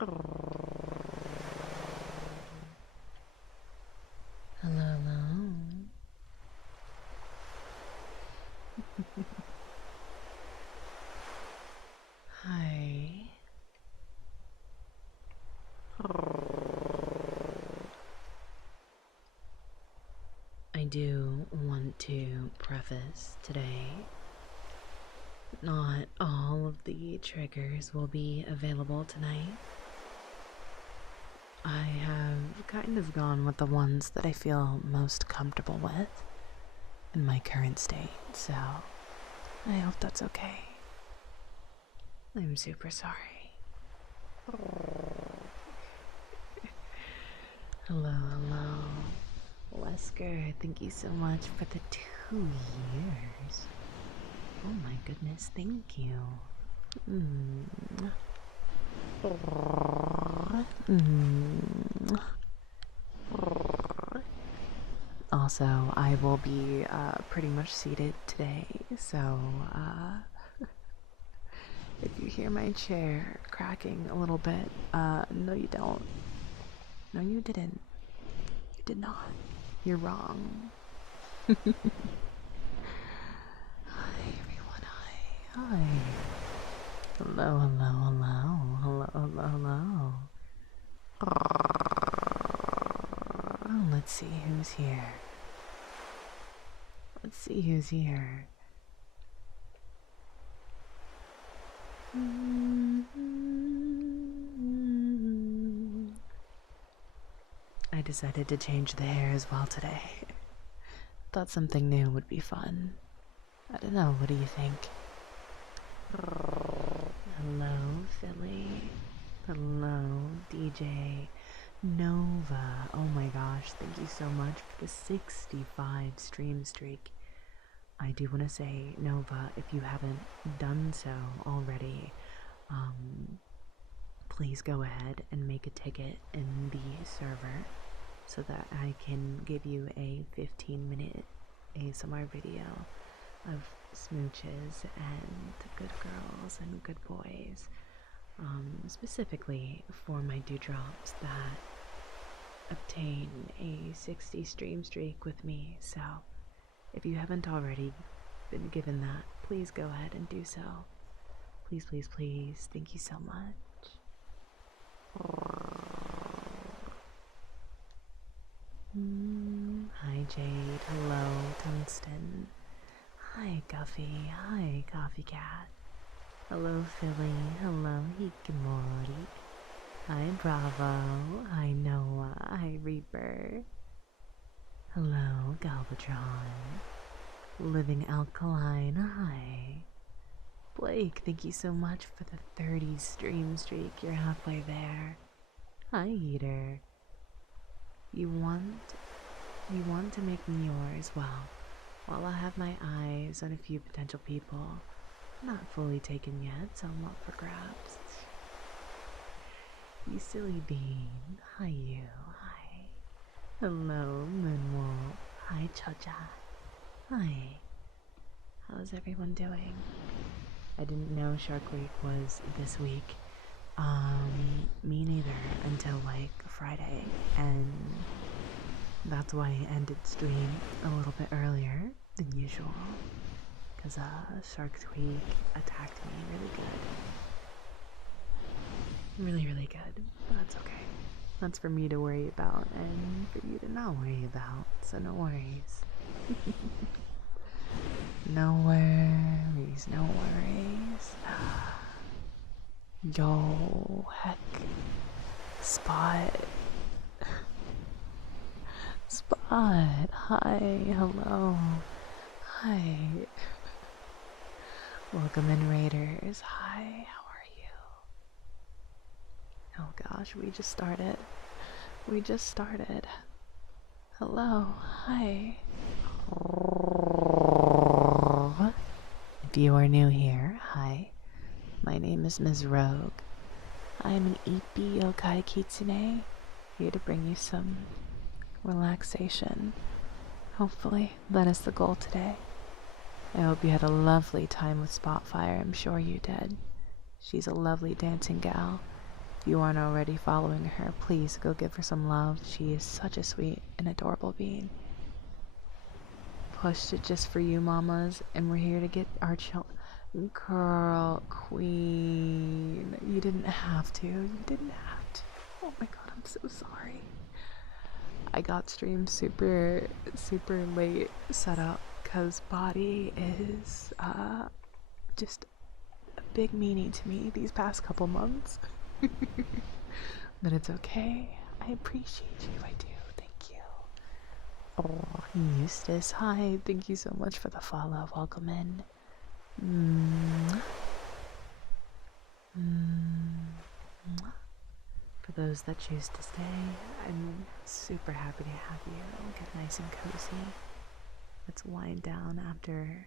Hello, hello. Hi. I do want to preface today, not all of the triggers will be available tonight. I have kind of gone with the ones that I feel most comfortable with in my current state, so I hope that's okay. I'm super sorry. Hello, hello. Wesker, thank you so much for the 2 years. Oh my goodness, thank you. Also, I will be pretty much seated today, so if you hear my chair cracking a little bit, no you don't. No you didn't. You did not. You're wrong. Hi everyone, hi. Hello, hello, hello. Hello, hello, hello. Let's see who's here. Let's see who's here. I decided to change the hair as well today. Thought something new would be fun. I don't know, what do you think? Hello, Philly. Hello, DJ Nova. Oh my gosh, thank you so much for the 65 stream streak. I do want to say, Nova, if you haven't done so already, please go ahead and make a ticket in the server so that I can give you a 15-minute ASMR video of smooches and good girls and good boys, specifically for my dewdrops that obtain a 60 stream streak with me. So if you haven't already been given that, please go ahead and do so. Please, please, please. Thank you so much. Hi Jade, hello Tungsten. Hi Guffy, hi Coffee Cat. Hello Philly, hello Hikamori. Hi Bravo, hi Noah, hi Reaper. Hello Galvatron. Living Alkaline, hi. Blake, thank you so much for the 30 stream streak, you're halfway there. Hi Eater. You want to make me yours? Well, while I have my eyes on a few potential people, not fully taken yet, so I'm up for grabs. You silly bean. Hi you. Hi. Hello, Moonwolf. Hi, Chacha. Hi. How's everyone doing? I didn't know Shark Week was this week. Me neither until like Friday, and that's why I ended stream a little bit earlier than usual, because Shark Week attacked me really good. Really, really good. But that's okay. That's for me to worry about and for you to not worry about, so no worries. No worries, no worries. Yo, heck. Spot. Spot. Hi, hello. Hi. Welcome in, Raiders. Hi, how are you? Oh gosh, we just started. We just started. Hello, hi. If you are new here, hi. My name is Ms. Rogue. I am an Ippy Yokai Kitsune, here to bring you some relaxation. Hopefully, that is the goal today. I hope you had a lovely time with Spotfire. I'm sure you did. She's a lovely dancing gal, If you aren't already following her, please go give her some love. She is such a sweet and adorable being. Pushed it just for you, mamas, and we're here to get our children. Girl, queen, you didn't have to. You didn't have to. Oh my god, I'm so sorry. I got stream super late set up because body is just a big meanie to me these past couple months. But it's okay. I appreciate you. I do. Thank you. Oh, Eustace, hi. Thank you so much for the follow. Welcome in. For those that choose to stay, I'm super happy to have you. Get nice and cozy. Let's wind down after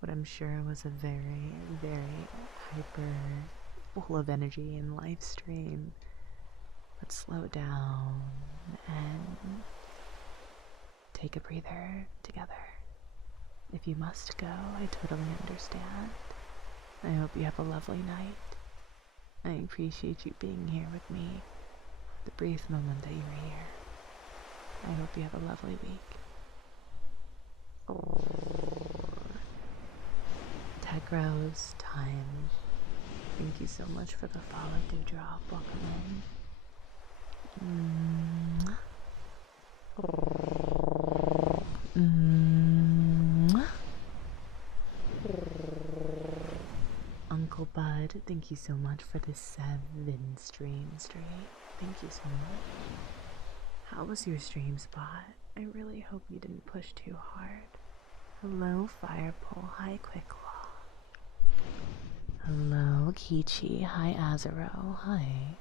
what I'm sure was a very, very hyper, full of energy and live stream. Let's slow down and take a breather together. If you must go, I totally understand. I hope you have a lovely night. I appreciate you being here with me, the brief moment that you're here. I hope you have a lovely week. Tegros, time. Thank you so much for the follow, Dewdrop. Welcome in. Uncle Bud, thank you so much for the 7 stream straight. Thank you so much. How was your stream spot? I really hope you didn't push too hard. Hello, Firepole. Hi, Quicklaw. Hello, Kichi. Hi, Azaro. Hi.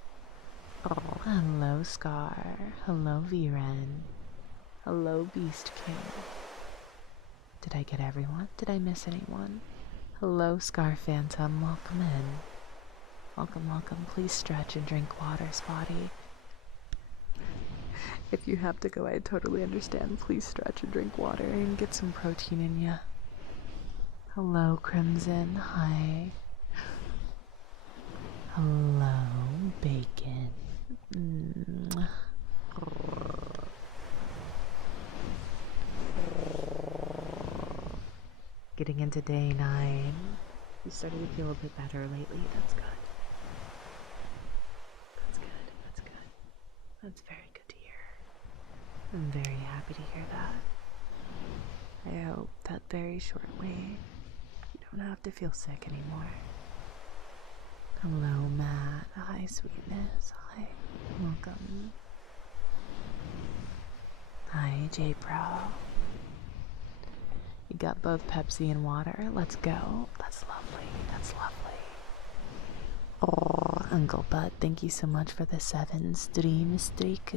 Oh, hello, Scar. Hello, Viren. Hello, Beast King. Did I get everyone? Did I miss anyone? Hello, Scar Phantom. Welcome in. Welcome, welcome. Please stretch and drink water, Spotty. If you have to go, I totally understand. Please stretch and drink water and get some protein in ya. Hello, Crimson. Hi. Hello, Bacon. Getting into day 9. You started to feel a bit better lately. That's good. That's good. That's good. That's very good to hear. I'm very happy to hear that. I hope that very shortly you don't have to feel sick anymore. Hello, Matt. Hi, sweetness. Hi. Welcome. Hi, J-Pro. You got both Pepsi and water. Let's go. That's lovely. That's lovely. Oh, Uncle Bud, thank you so much for the 7 stream streak.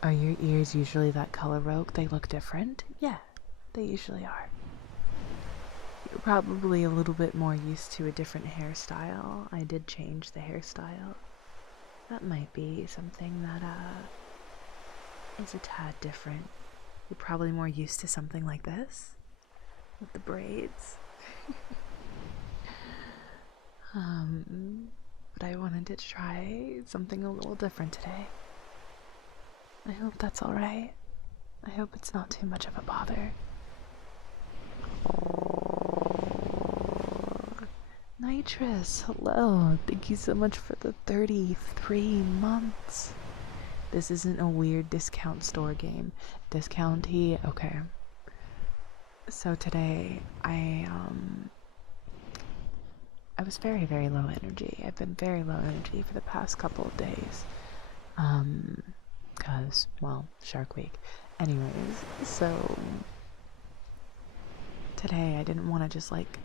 Are your ears usually that color, Rogue? They look different? Yeah, they usually are. You're probably a little bit more used to a different hairstyle. I did change the hairstyle. That might be something that is a tad different. You're probably more used to something like this with the braids. But I wanted to try something a little different today. I hope that's alright. I hope it's not too much of a bother. Nitrous, hello. Thank you so much for the 33 months. This isn't a weird discount store game. Discounty, okay. So today, I was very, very low energy. I've been very low energy for the past couple of days. Cause, well, Shark Week. Anyways, so today I didn't want to just like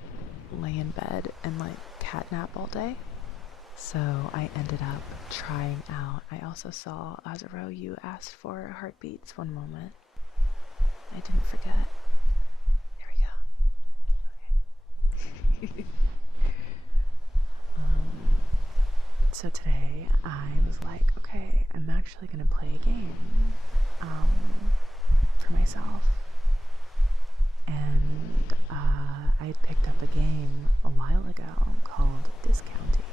lay in bed and like catnap all day. So I ended up trying out. I also saw Azaro, you asked for heartbeats one moment. I didn't forget. There we go. Okay. So today I was like, okay, I'm actually gonna play a game for myself. And I picked up a game a while ago called Discounty.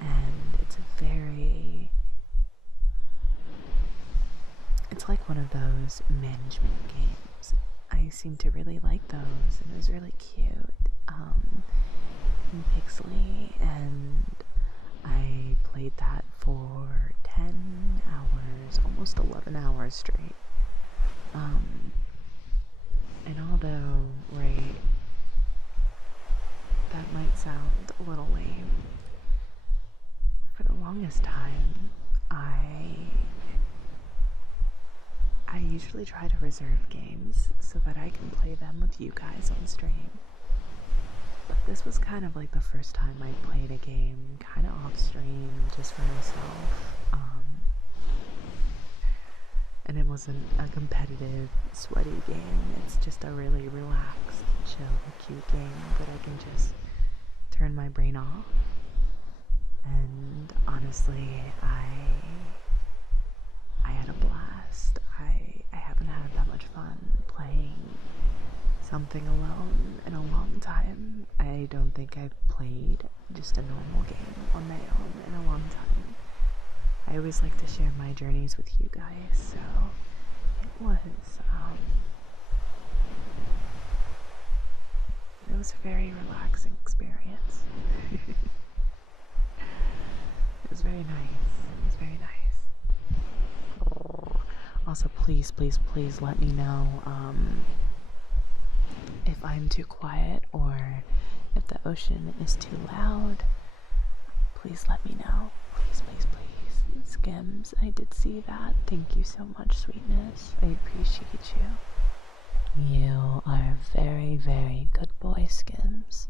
And it's like one of those management games. I seem to really like those, and it was really cute, and pixely, and I played that for 10 hours, almost 11 hours straight. And although, right, that might sound a little lame, for the longest time, I usually try to reserve games so that I can play them with you guys on stream. But this was kind of like the first time I played a game kind of off stream just for myself. And it wasn't a competitive, sweaty game. It's just a really relaxed, chill, cute game that I can just turn my brain off. And honestly, I had a blast. I haven't had that much fun playing something alone in a long time. I don't think I've played just a normal game on my own in a long time. I always like to share my journeys with you guys, so it was a very relaxing experience. It was very nice. It was very nice. Also, please let me know if I'm too quiet or if the ocean is too loud. Please let me know. Please. Skims, I did see that. Thank you so much, sweetness. I appreciate you. You are a very, very good boy, Skims.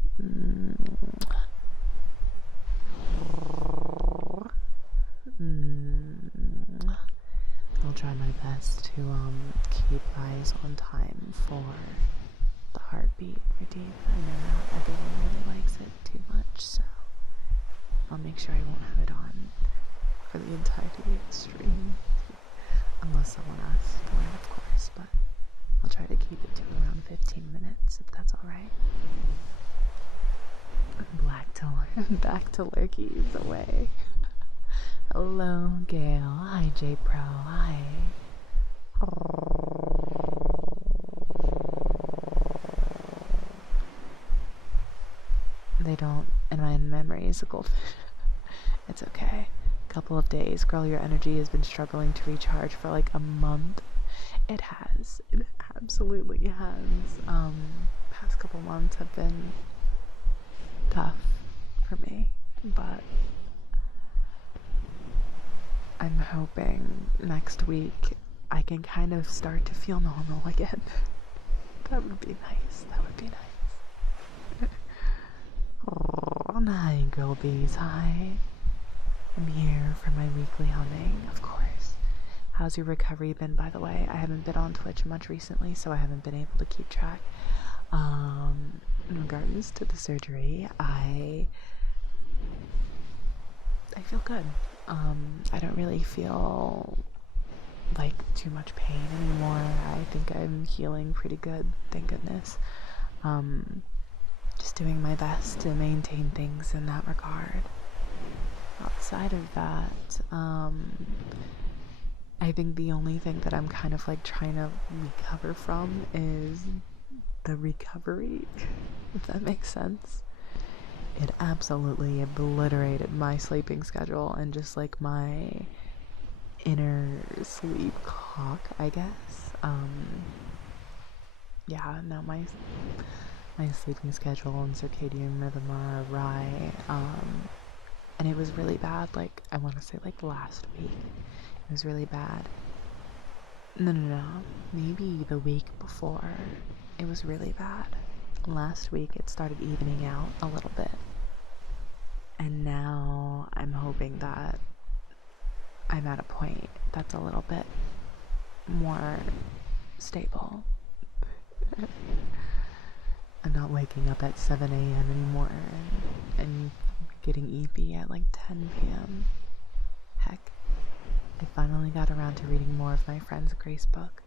I'll try my best to keep eyes on time for the heartbeat routine. I know not everyone really likes it too much, so I'll make sure I won't have it on for the entirety of the stream, unless someone asks for it, of course, but I'll try to keep it to around 15 minutes, if that's alright. Back to Lurkies away. Hello, Gail. Hi, J Pro. Hi. They don't, in my memory, is a goldfish. It's okay. Couple of days. Girl, your energy has been struggling to recharge for like a month. It has. It absolutely has. Past couple months have been tough for me, but I'm hoping next week I can kind of start to feel normal again. That would be nice. That would be nice. Oh, hi, girl bees. Hi. I'm here for my weekly humming, of course. How's your recovery been, by the way? I haven't been on Twitch much recently, so I haven't been able to keep track. In regards to the surgery, I feel good. I don't really feel like too much pain anymore. I think I'm healing pretty good, thank goodness. Just doing my best to maintain things in that regard. Outside of that, I think the only thing that I'm kind of like trying to recover from is the recovery, if that makes sense. It absolutely obliterated my sleeping schedule and just like my inner sleep clock, I guess. Yeah, no, my sleeping schedule and circadian rhythm are awry. And it was really bad, like, I want to say, like, last week. It was really bad. No. Maybe the week before, it was really bad. Last week it started evening out a little bit. And now I'm hoping that I'm at a point that's a little bit more stable. I'm not waking up at 7 a.m. anymore and getting EP at like 10 p.m. Heck, I finally got around to reading more of my friend's Grace book.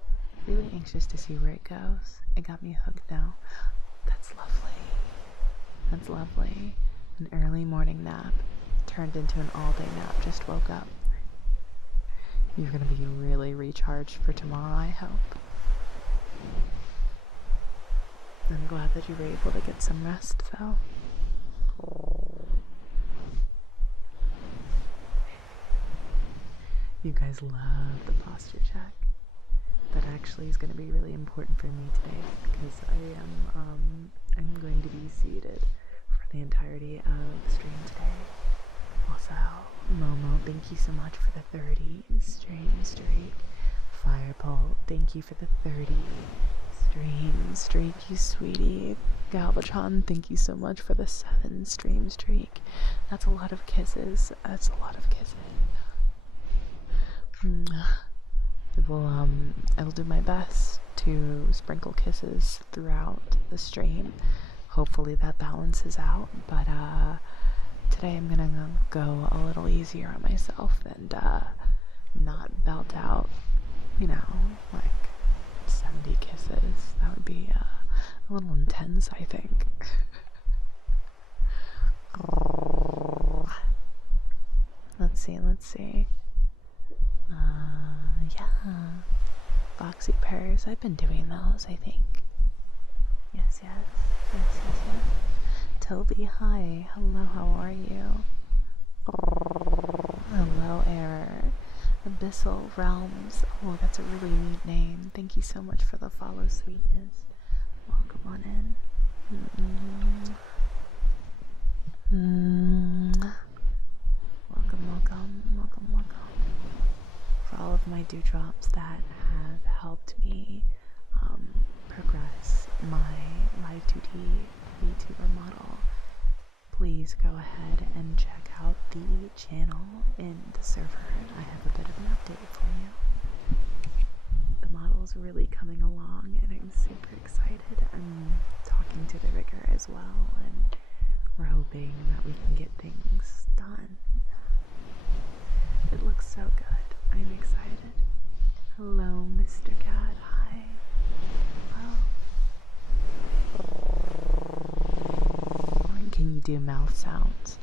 Really anxious to see where it goes. It got me hooked now. That's lovely. That's lovely. An early morning nap turned into an all-day nap. Just woke up. You're gonna be really recharged for tomorrow, I hope. I'm glad that you were able to get some rest, though. You guys love the posture check. That actually is going to be really important for me today because I'm going to be seated for the entirety of the stream today. Also, Momo, thank you so much for the 30 stream streak. Firepole, thank you for the 30 stream streak, you sweetie. Galvatron, thank you so much for the 7 stream streak. That's a lot of kisses. That's a lot of kisses. I'll do my best to sprinkle kisses throughout the stream. Hopefully that balances out, but today I'm gonna go a little easier on myself and not belt out, you know, like 70 kisses. That would be a little intense, I think. Let's see. Yeah. Boxy purrs. I've been doing those, I think. Yes. Toby, hi. Hello, how are you? Hello, Error. Abyssal Realms. Oh, that's a really neat name. Thank you so much for the follow, sweetness. Welcome on in. Welcome. For all of my dewdrops that have helped me progress my Live 2D VTuber model, please go ahead and check out the channel in the server. I have a bit of an update for you. The model is really coming along and I'm super excited. I'm talking to the rigger as well and we're hoping that we can get things done. It looks so good. I'm excited. Hello, Mr. Cat. Hi. Hello. Can you do mouth sounds?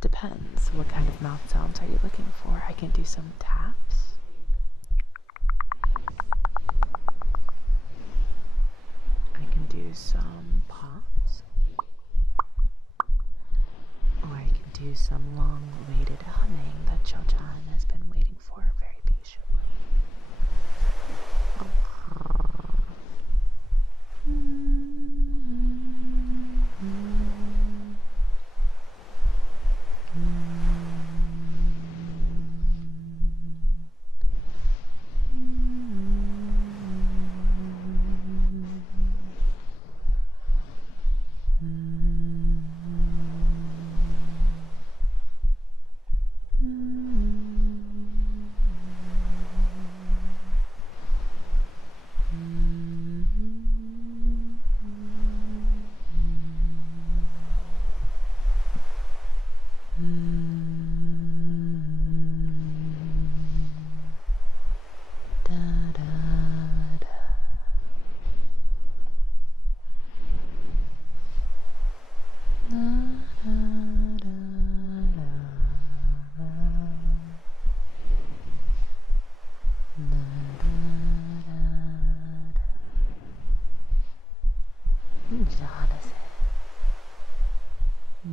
Depends. What kind of mouth sounds are you looking for? I can do some taps. I can do some pops. Or I can do some long-awaited humming that Cho-chan has been waiting for very patiently.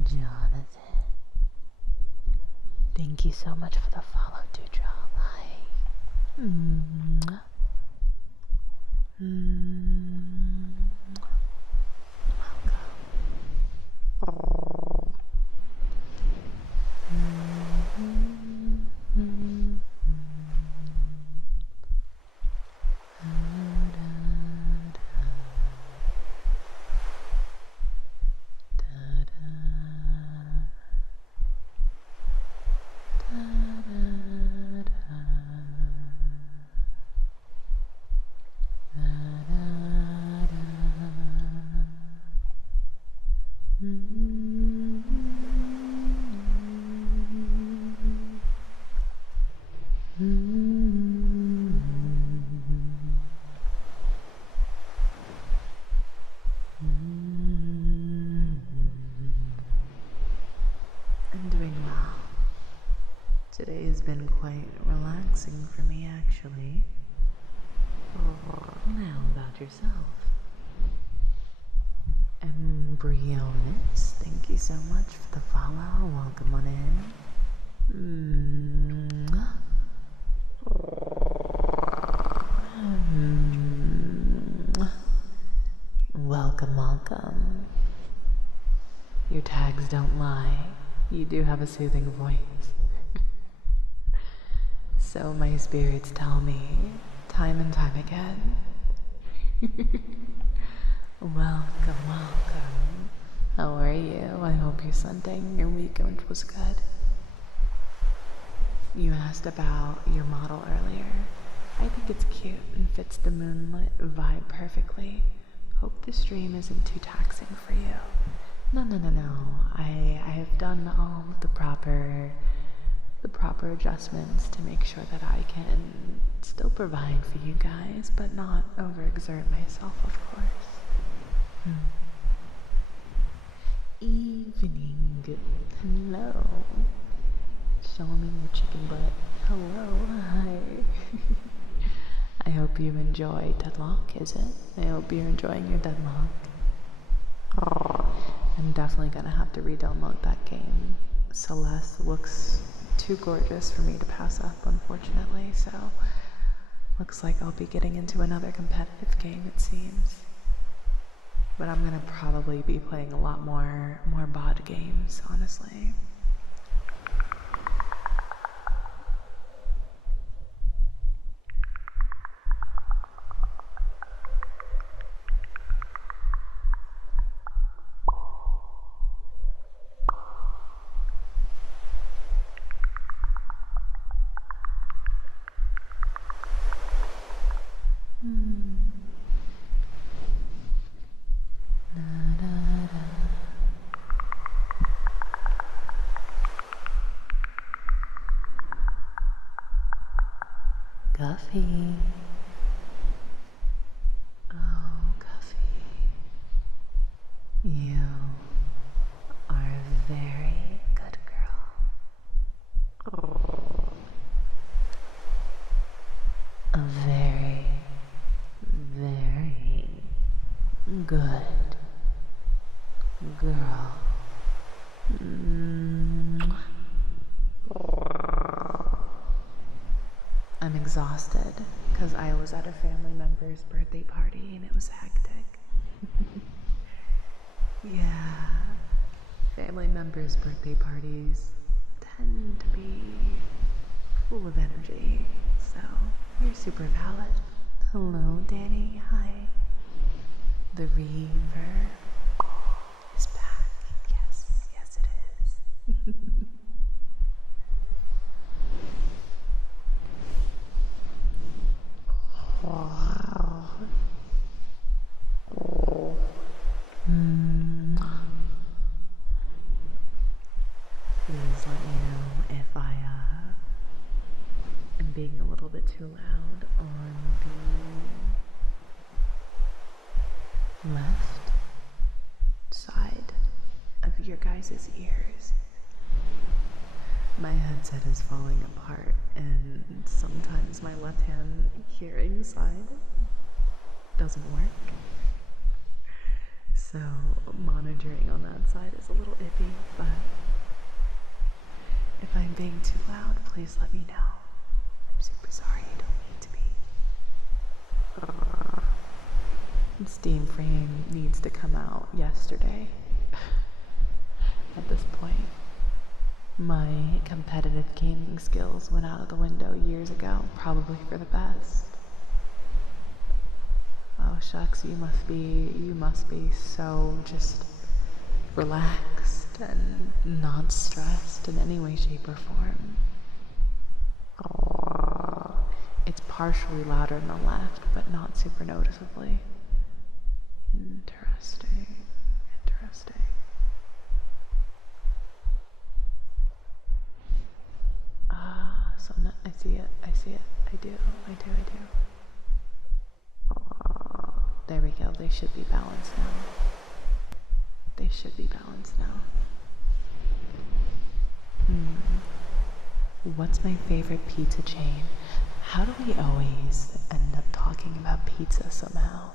Jonathan. Thank you so much for the follow, Dewdrop. Hi. Mm-hmm. I'm doing well. Today has been quite relaxing for me, actually. Now about yourself. Embryonis, thank you so much for the follow. Welcome on in. Welcome, welcome. Your tags don't lie. You do have a soothing voice. So my spirits tell me, time and time again. Welcome, welcome. How are you? I hope your Sunday and your weekend was good. You asked about your model earlier. I think it's cute and fits the moonlit vibe perfectly. Hope the stream isn't too taxing for you. No. I have done all of the proper adjustments to make sure that I can still provide for you guys, but not overexert myself, of course. Evening. Hello. Show me your chicken butt. Hello. Hi. I hope you enjoy Deadlock, is it? I hope you're enjoying your Deadlock. Oh, I'm definitely gonna have to re-download that game. Celeste looks too gorgeous for me to pass up, unfortunately, so looks like I'll be getting into another competitive game, it seems. But I'm gonna probably be playing a lot more bod games, honestly. Guffy. Oh, Guffy. You are a very good girl. A very, very good girl. I'm exhausted because I was at a family member's birthday party and it was hectic. Yeah, family members' birthday parties tend to be full of energy, so you're super valid. Hello, Danny. Hi. The Reaver is back. Yes, it is. Please let me know if I am being a little bit too loud on the left side of your guys' ears. My headset is falling apart, and sometimes my left hand hearing side doesn't work. So monitoring on that side is a little iffy, but if I'm being too loud, please let me know. I'm super sorry, you don't need to be. Steam Frame needs to come out yesterday. At this point, my competitive gaming skills went out of the window years ago, probably for the best. Oh shucks, you must be so just relaxed and not stressed in any way, shape, or form. Oh, it's partially louder on the left, but not super noticeably. Interesting. So I see it. I see it. I do. There we go. They should be balanced now. What's my favorite pizza chain? How do we always end up talking about pizza somehow?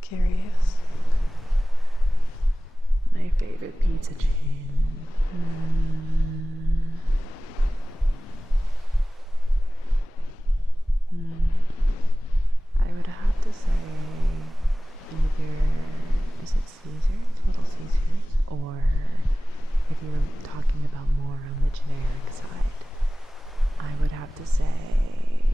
Curious. My favorite pizza chain. I would have to say either, is it Caesars, Little Caesars, or if you were talking about more on the generic side, I would have to say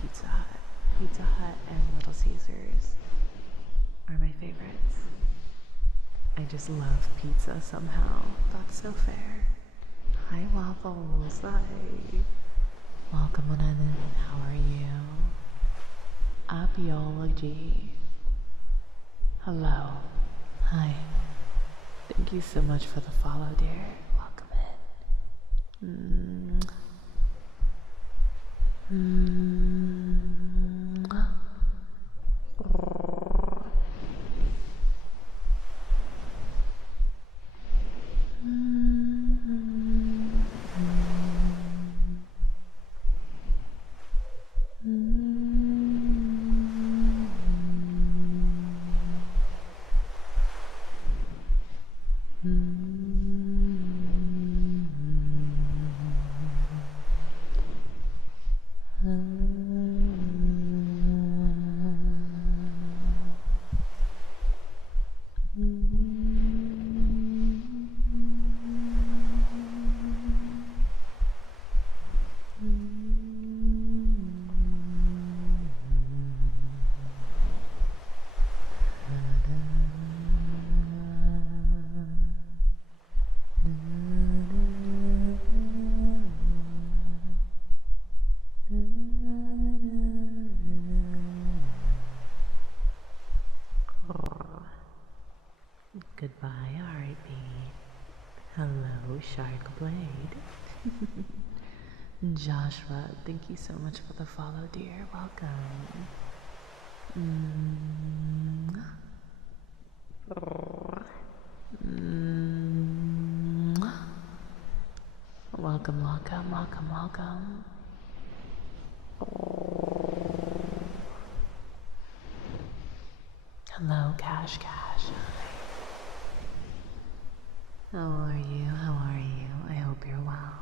Pizza Hut. Pizza Hut and Little Caesars are my favorites. I just love pizza somehow. That's so fair. Hi Waffles, hi. Welcome on in, how are you? Apiology. Hello. Hi. Thank you so much for the follow, dear. Welcome in. Goodbye, R.I.P. Hello, Shark Blade. Joshua, thank you so much for the follow, dear. Welcome. Welcome, welcome, welcome, welcome. Hello, Cash Cash. How are you? How are you? I hope you're well.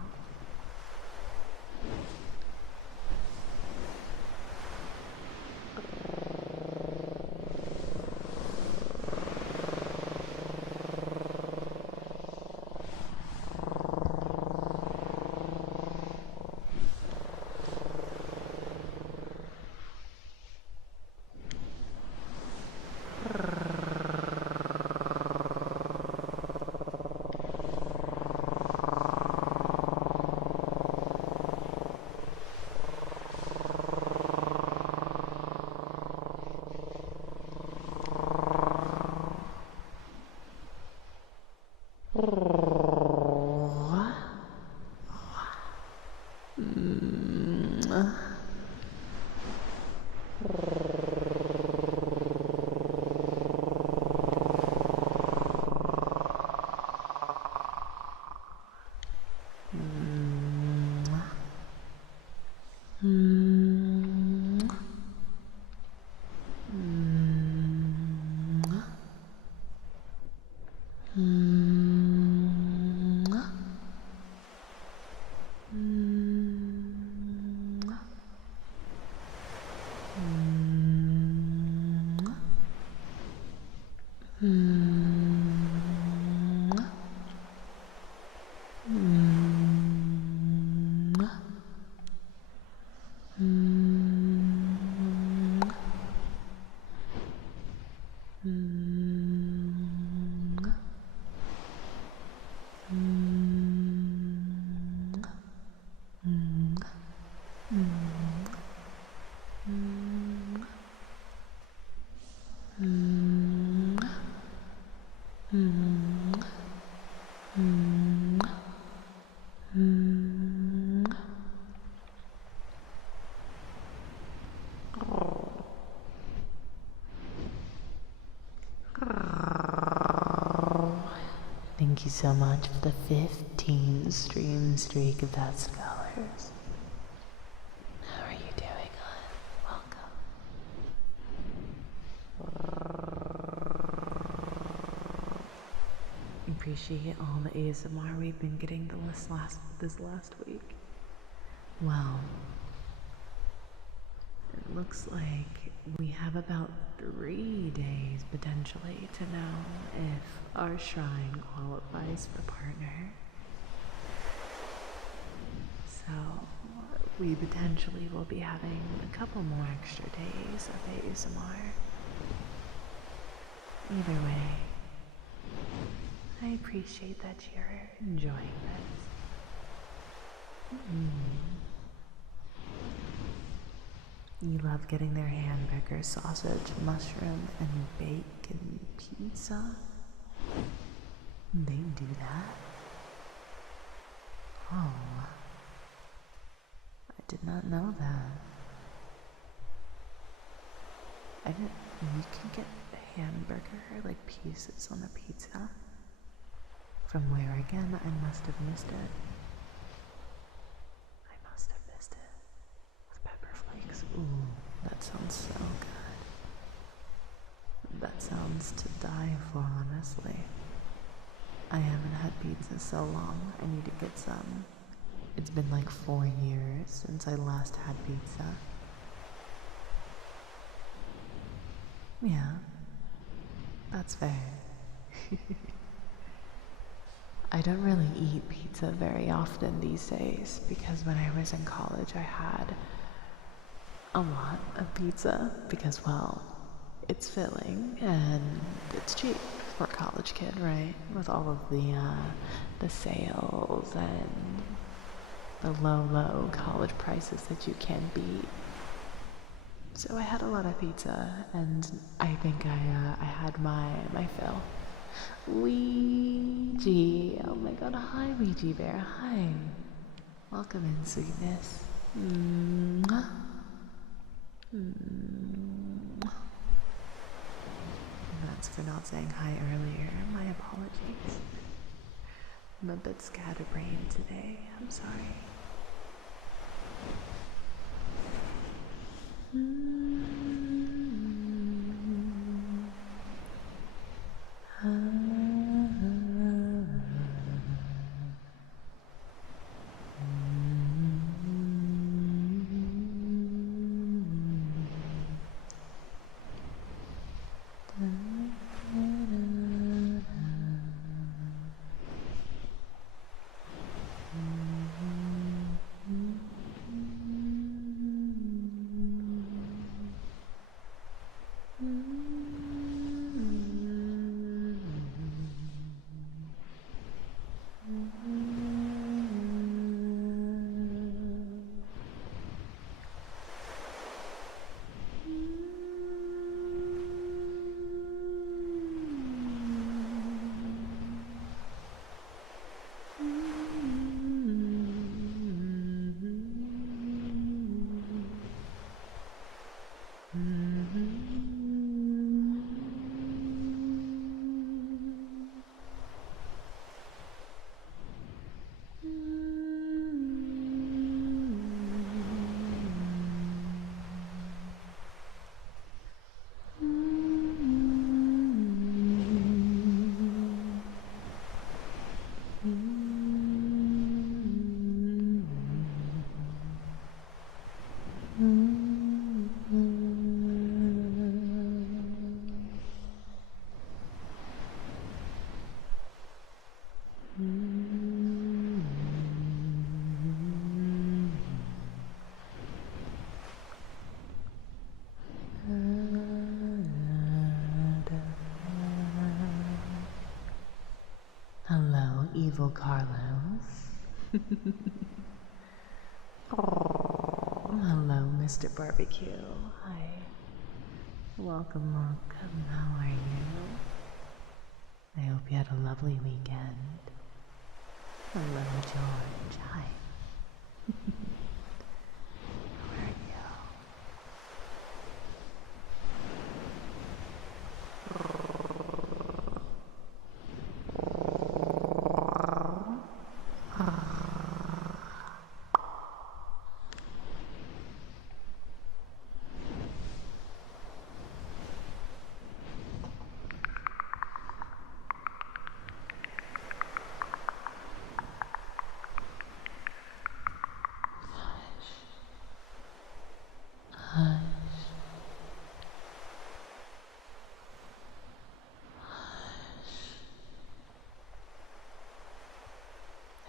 so much for the 15 stream streak of that scholars. How are you doing, hon? Welcome. Appreciate all the ASMR we've been getting this last week. Well, it looks like we have about 3 days potentially to know if our shrine qualifies for partner. So we potentially will be having a couple more extra days of ASMR. Either way, I appreciate that you're enjoying this. You love getting their hamburger, sausage, mushroom, and bacon pizza? They do that? Oh, I did not know that. You can get a hamburger, like pieces on a pizza? From where again? I must have missed it. With pepper flakes. Ooh, that sounds so good. That sounds to die for, honestly. I haven't had pizza so long. I need to get some. It's been like 4 years since I last had pizza. Yeah, that's fair. I don't really eat pizza very often these days because when I was in college I had a lot of pizza because, well, it's filling and it's cheap for a college kid, right? With all of the sales and the low college prices that you can beat. So I had a lot of pizza, and I think I had my fill. Ouija! Oh my god, hi Ouija Bear, hi. Welcome in, sweetness. Mwah. That's for not saying hi earlier. My apologies. I'm a bit scatterbrained today. I'm sorry. Hello, evil Carlos. Oh, hello, Mr. Barbecue. Hi. Welcome. How are you? I hope you had a lovely weekend. Hello, George. Hi. How are you?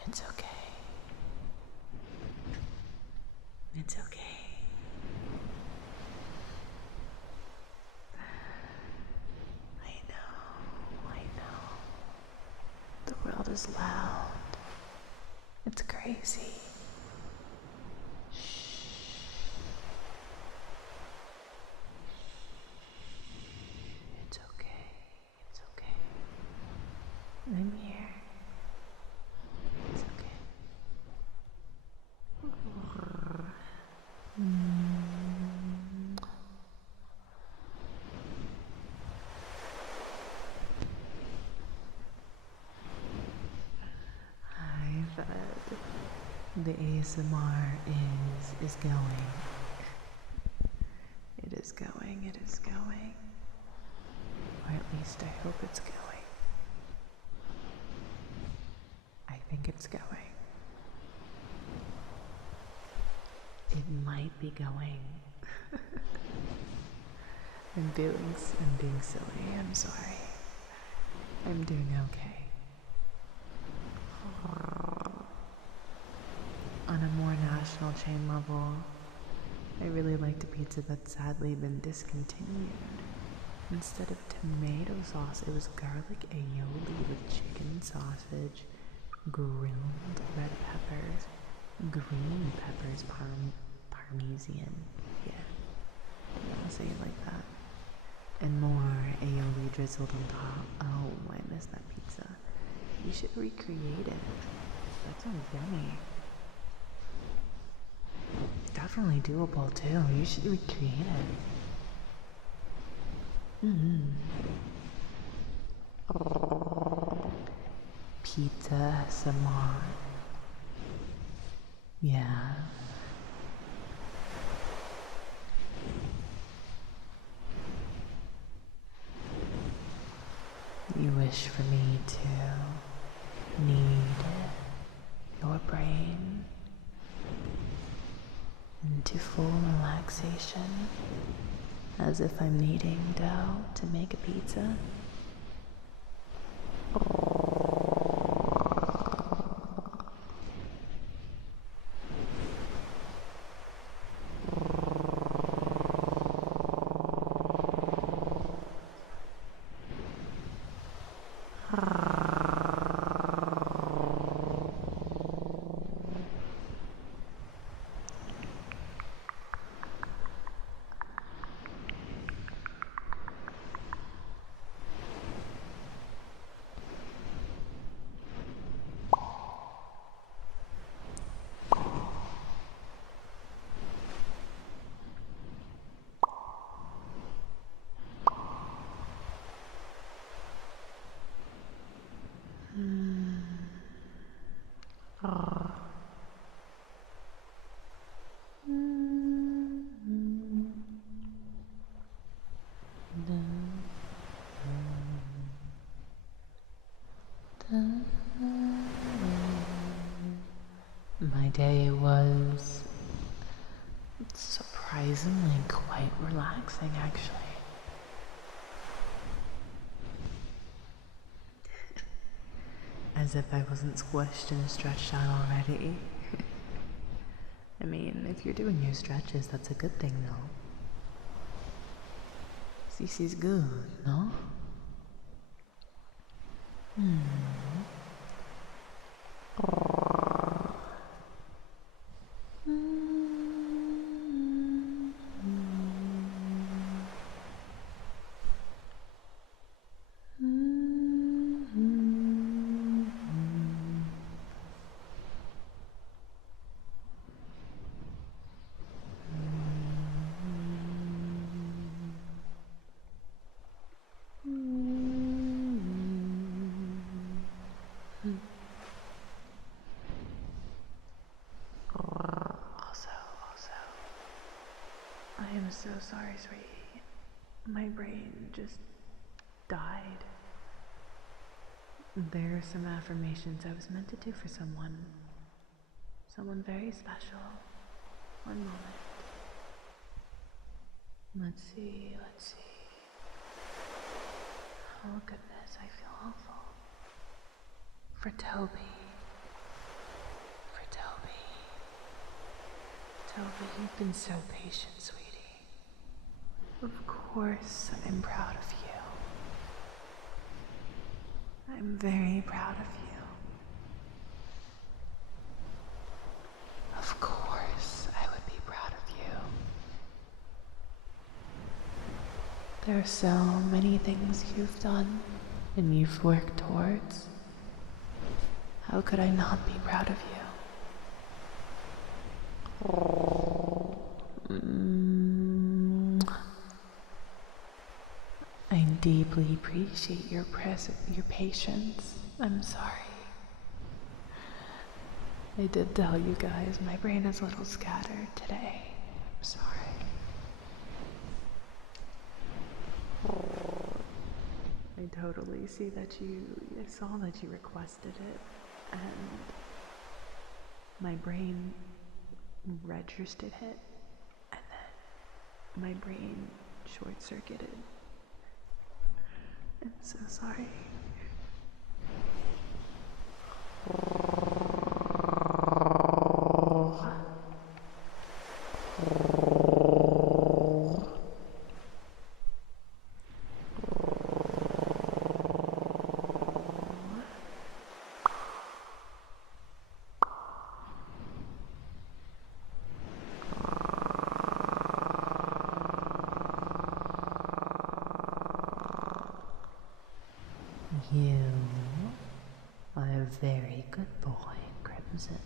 It's okay. It's okay. I know. The world is loud. It's crazy. Shh. It's okay. It's okay. I'm here. It's okay. I bet the ASMR is going. It is going. It is going. Or at least I hope it's going. I think it's going. It might be going. I'm being silly. I'm sorry. I'm doing okay. On a more national chain level, I really liked a pizza that's sadly been discontinued. Instead of tomato sauce, it was garlic aioli with chicken sausage, grilled red peppers, green peppers, parmesan. Yeah, I'll say it like that. And more aioli drizzled on top. Oh, I miss that pizza. You should recreate it. That sounds yummy. Definitely doable too. You should recreate it. Pizza ASMR. Yeah. You wish for me to need your brain into full relaxation, as if I'm kneading dough to make a pizza. My day was surprisingly quite relaxing, actually. As if I wasn't squished and stretched out already. I mean, if you're doing your stretches, that's a good thing, though. This is good, no? Also, I am so sorry, sweetie. My brain just died. There are some affirmations I was meant to do for someone. Someone very special. One moment. Let's see. Oh goodness, I feel awful. For Toby. Sylvie, you've been so patient, sweetie. Of course, I'm proud of you. I'm very proud of you. Of course, I would be proud of you. There are so many things you've done and you've worked towards. How could I not be proud of you? I deeply appreciate your patience. I'm sorry. I did tell you guys my brain is a little scattered today. I'm sorry. I totally see that I saw that you requested it, and my brain registered it, and then my brain short-circuited. I'm so sorry. You are a very good boy, Crimson.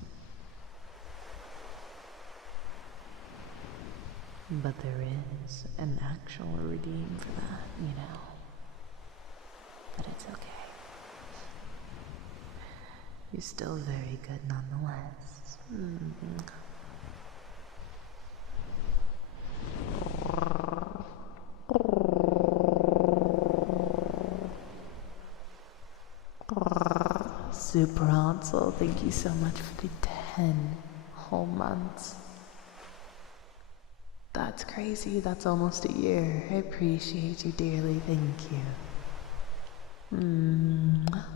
But there is an actual redeem for that, you know. But it's okay. You're still very good nonetheless. Super Hansel, thank you so much for the 10 whole months. That's crazy, that's almost a year. I appreciate you dearly, thank you. Thank you.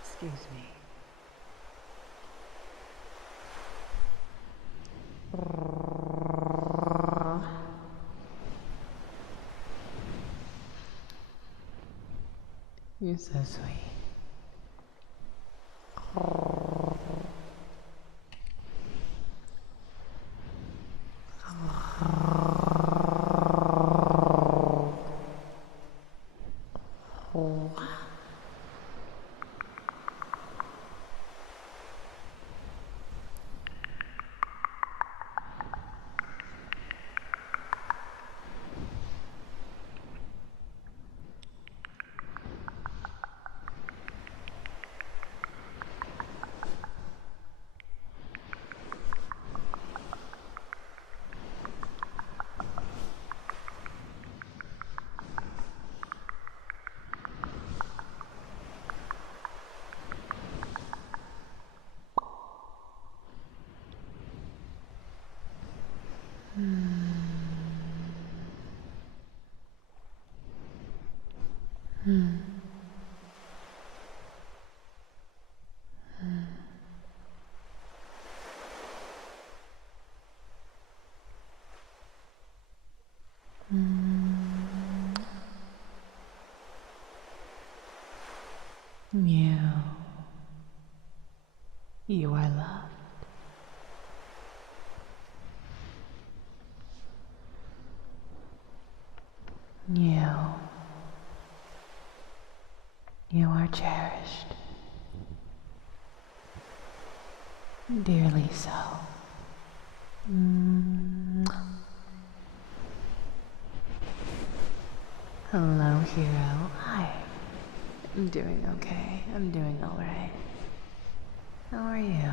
Excuse me. You're so sweet. You are loved. You are cherished. Dearly so. Hello, hero. Hi. I'm doing okay. I'm doing alright. How are you?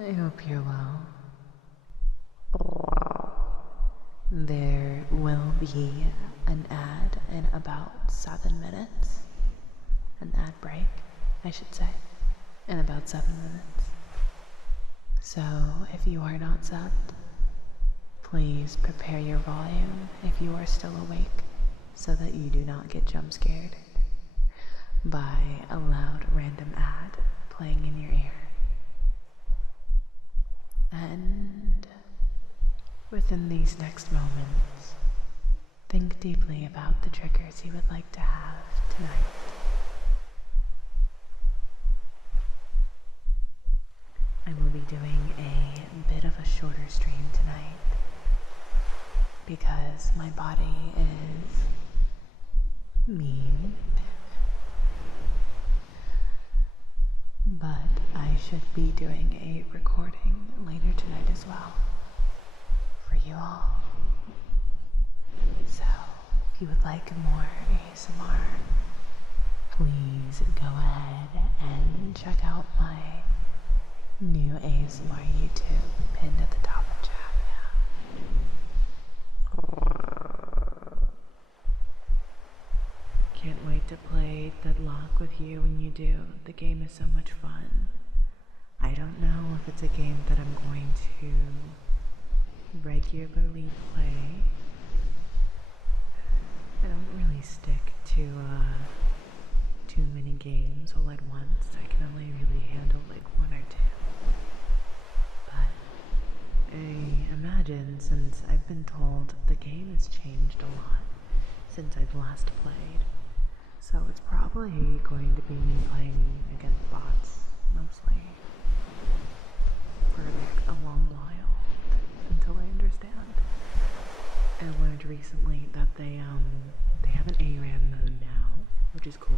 I hope you're well. There will be an ad in about 7 minutes. an ad break, I should say, in about 7 minutes. So, if you are not subbed, please prepare your volume if you are still awake so that you do not get jump scared by a loud random ad playing in your ear. And within these next moments, think deeply about the triggers you would like to have tonight. I will be doing a bit of a shorter stream tonight because my body is mean. But I should be doing a recording later tonight as well for you all. So, if you would like more ASMR, please go ahead and check out my new ASMR YouTube pinned at the top of the chat. Can't wait to play Deadlock with you when you do. The game is so much fun. I don't know if it's a game that I'm going to regularly play. I don't really stick to too many games all at once. I can only really handle like 1 or 2. But I imagine, since I've been told the game has changed a lot since I've last played, so it's probably going to be me playing against bots, mostly, for like a long while, until I understand. I learned recently that they have an ARAM mode now, which is cool.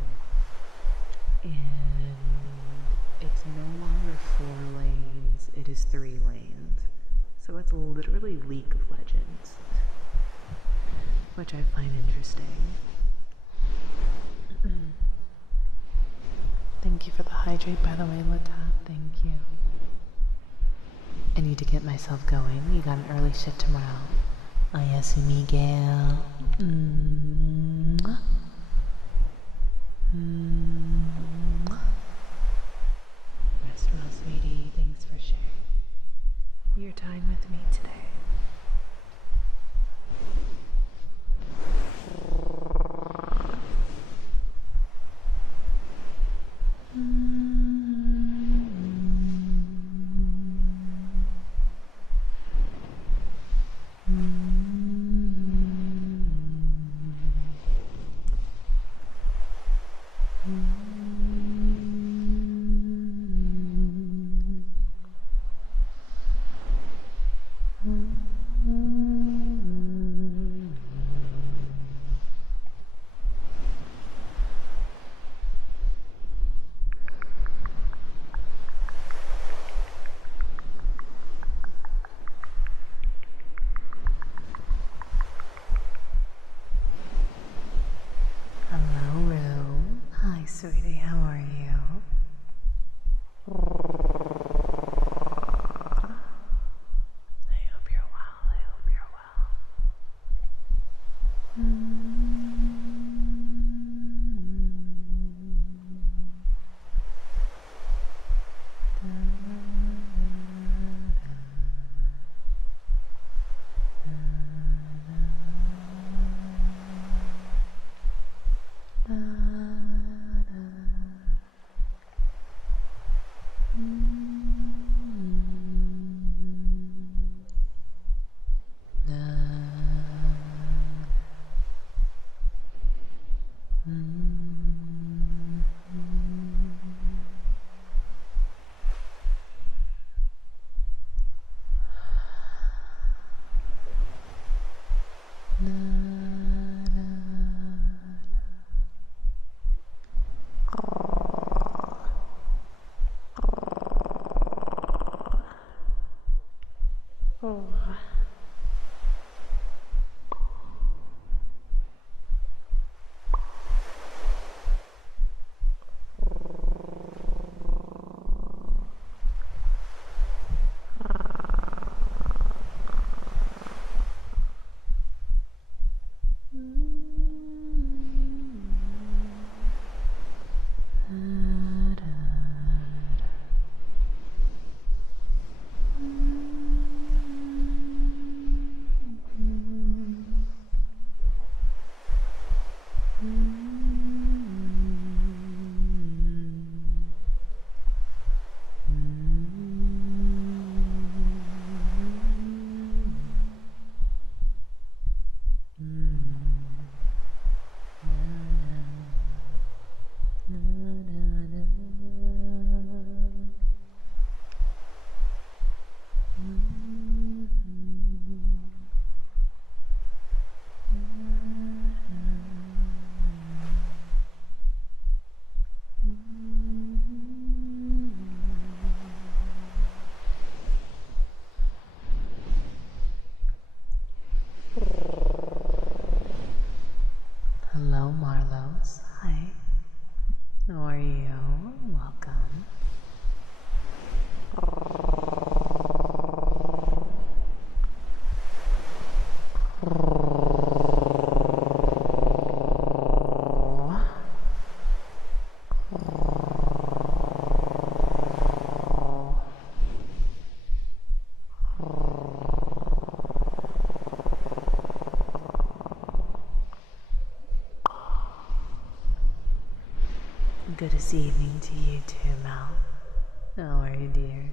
And it's no longer 4 lanes, it is 3 lanes. So it's literally League of Legends, which I find interesting. Thank you for the hydrate, by the way, Lita. Thank you. I need to get myself going. You got an early shift tomorrow. Oh, yes, Miguel. Mwah. Mwah. Rest well, sweetie. Thanks for sharing your time with me today. Sweetie, how are you? I hope you're well. I hope you're well. Carlos. Hi. How are you? Welcome. Good evening to you too, Mel. How are you, dear?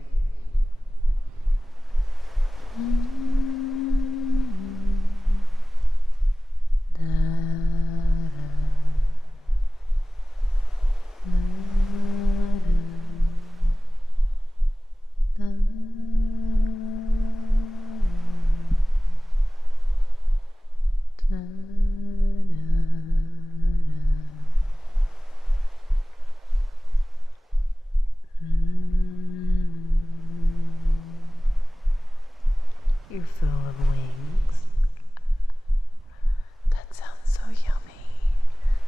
You're full of wings. That sounds so yummy.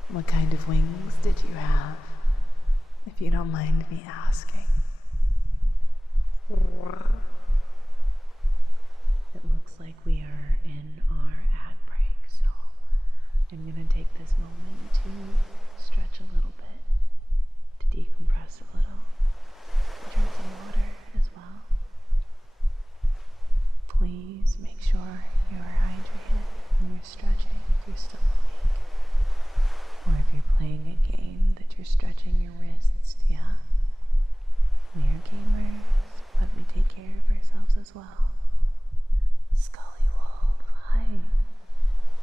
What kind of wings did you have? If you don't mind me asking. It looks like we are in our ad break, so I'm gonna take this moment to stretch a little bit, to decompress a little, drink some water as well. Please make sure you are hydrated when you're stretching if you're still awake. Or if you're playing a game that you're stretching your wrists, yeah? We are gamers, but we take care of ourselves as well. Scully Wolf, hi.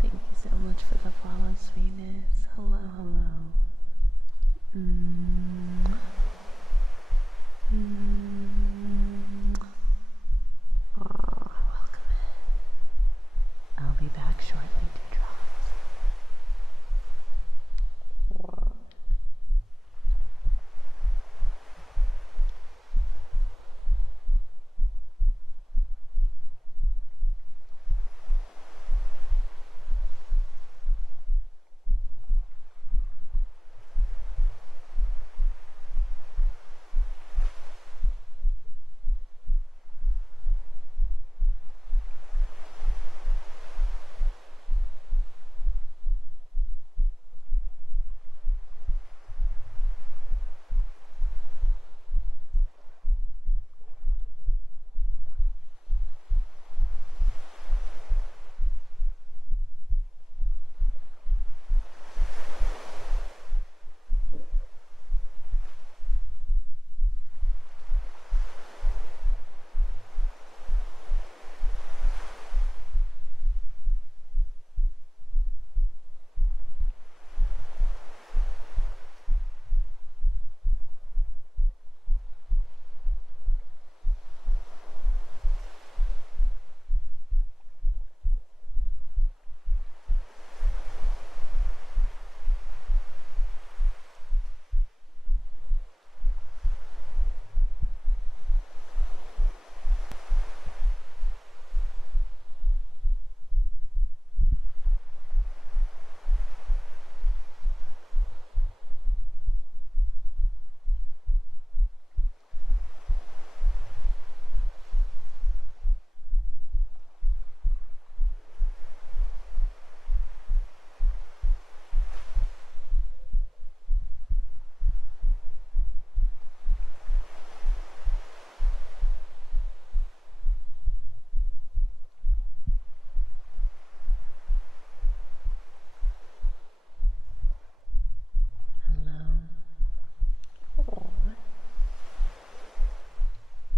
Thank you so much for the follow, sweetness. Hello, hello. Welcome in. I'll be back shortly, dewdrops.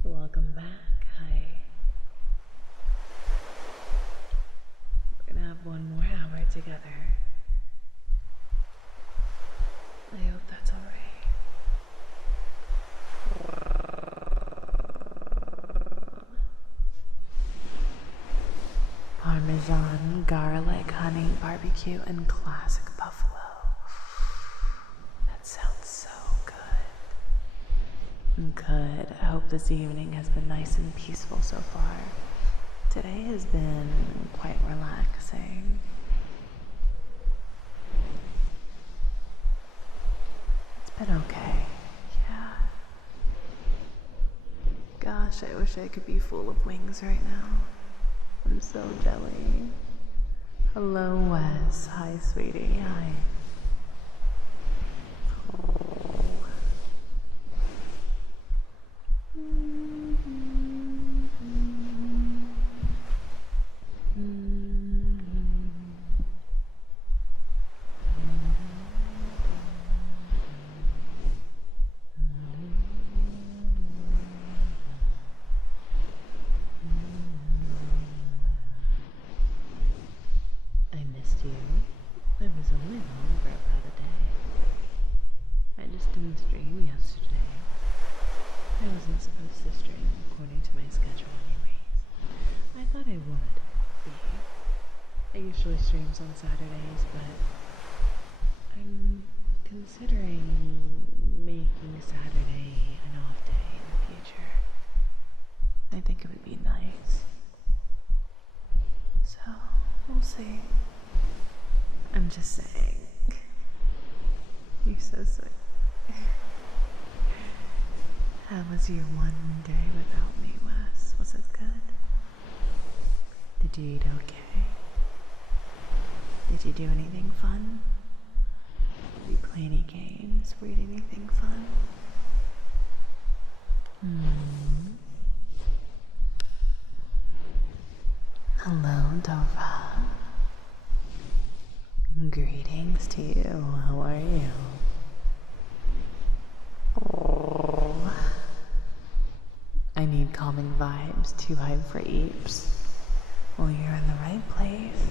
Welcome back. Hi. We're gonna have one more hour together. I hope that's alright. Parmesan, garlic, honey, barbecue, and classic buffalo. That sounds so good. Good. I hope this evening has been nice and peaceful so far. Today has been quite relaxing. but okay. Yeah. Gosh, I wish I could be full of wings right now. I'm so jelly. Hello, Wes. Hi, sweetie. Hi. I missed you. I was only home for about a day. I just didn't stream yesterday. I wasn't supposed to stream according to my schedule anyways. I thought I would be. I usually streams on Saturdays, but I'm considering making Saturday an off day in the future. I think it would be nice. So, we'll see. I'm just saying. You're so sweet. How was your one day without me, Wes? Was it good? Did you eat okay? Did you do anything fun? Did you play any games? Read anything fun? Hello, Dora. Greetings to you. How are you? Oh. I need calming vibes. Too hype for Eeps. Well, you're in the right place.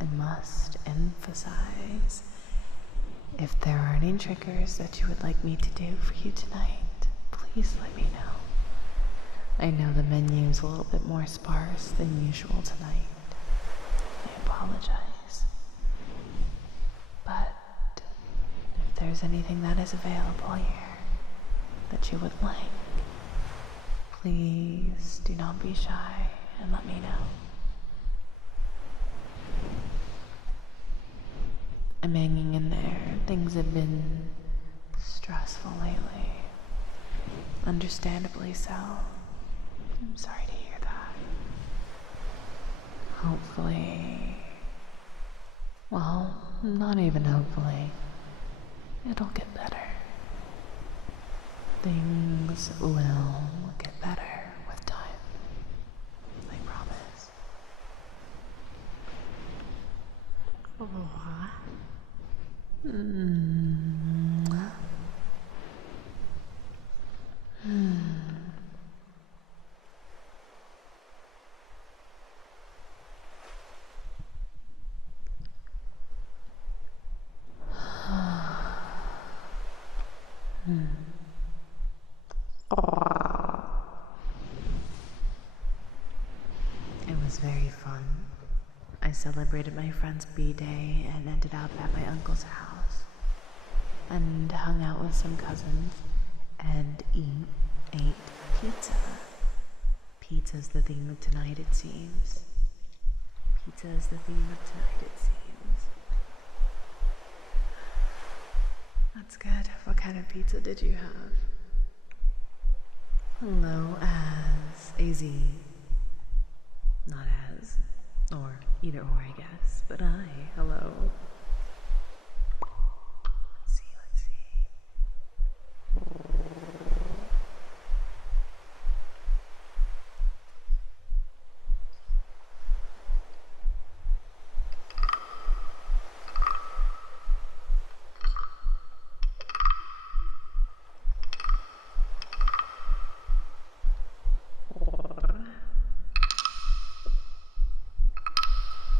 I must emphasize, if there are any triggers that you would like me to do for you tonight, please let me know. I know the menu's a little bit more sparse than usual tonight. I apologize. But if there's anything that is available here that you would like, please do not be shy and let me know. I'm hanging in there. Things have been stressful lately. Understandably so. I'm sorry to hear that. Hopefully, well, not even hopefully, it'll get better. Things will get better with time. I promise. Oh. It was very fun. I celebrated my friend's B-Day and ended up at my uncle's house and hung out with some cousins and ate pizza. Pizza's the theme of tonight, it seems. Pizza is the theme of tonight, it seems. That's good. What kind of pizza did you have? Hello, AZ. Not as. Or either or, I guess. But hello. Let's see.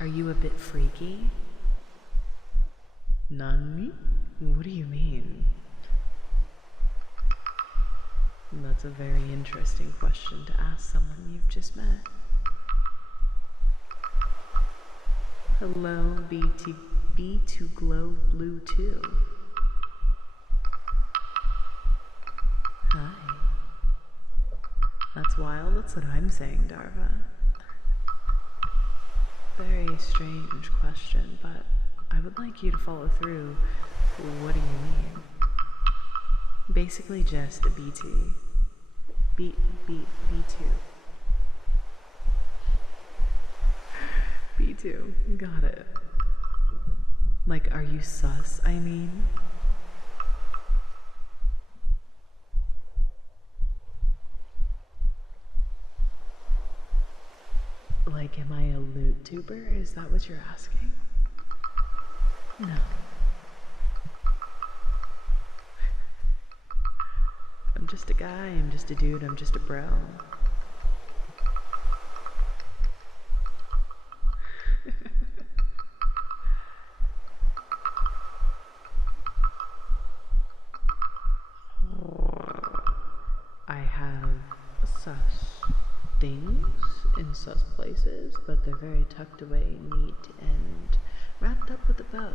Are you a bit freaky? Nani? What do you mean? That's a very interesting question to ask someone you've just met. Hello, B2 Glow Blue 2. Hi. That's wild, that's what I'm saying, Darva. Very strange question, but I would like you to follow through. What do you mean? Basically just a BT. B2. B2. Got it. Like, are you sus, I mean? Like, am I a loot tuber? Is that what you're asking? No. I'm just a guy, I'm just a dude, I'm just a bro. I have sus things in sus places, but they're very tucked away, neat, and wrapped up with a bow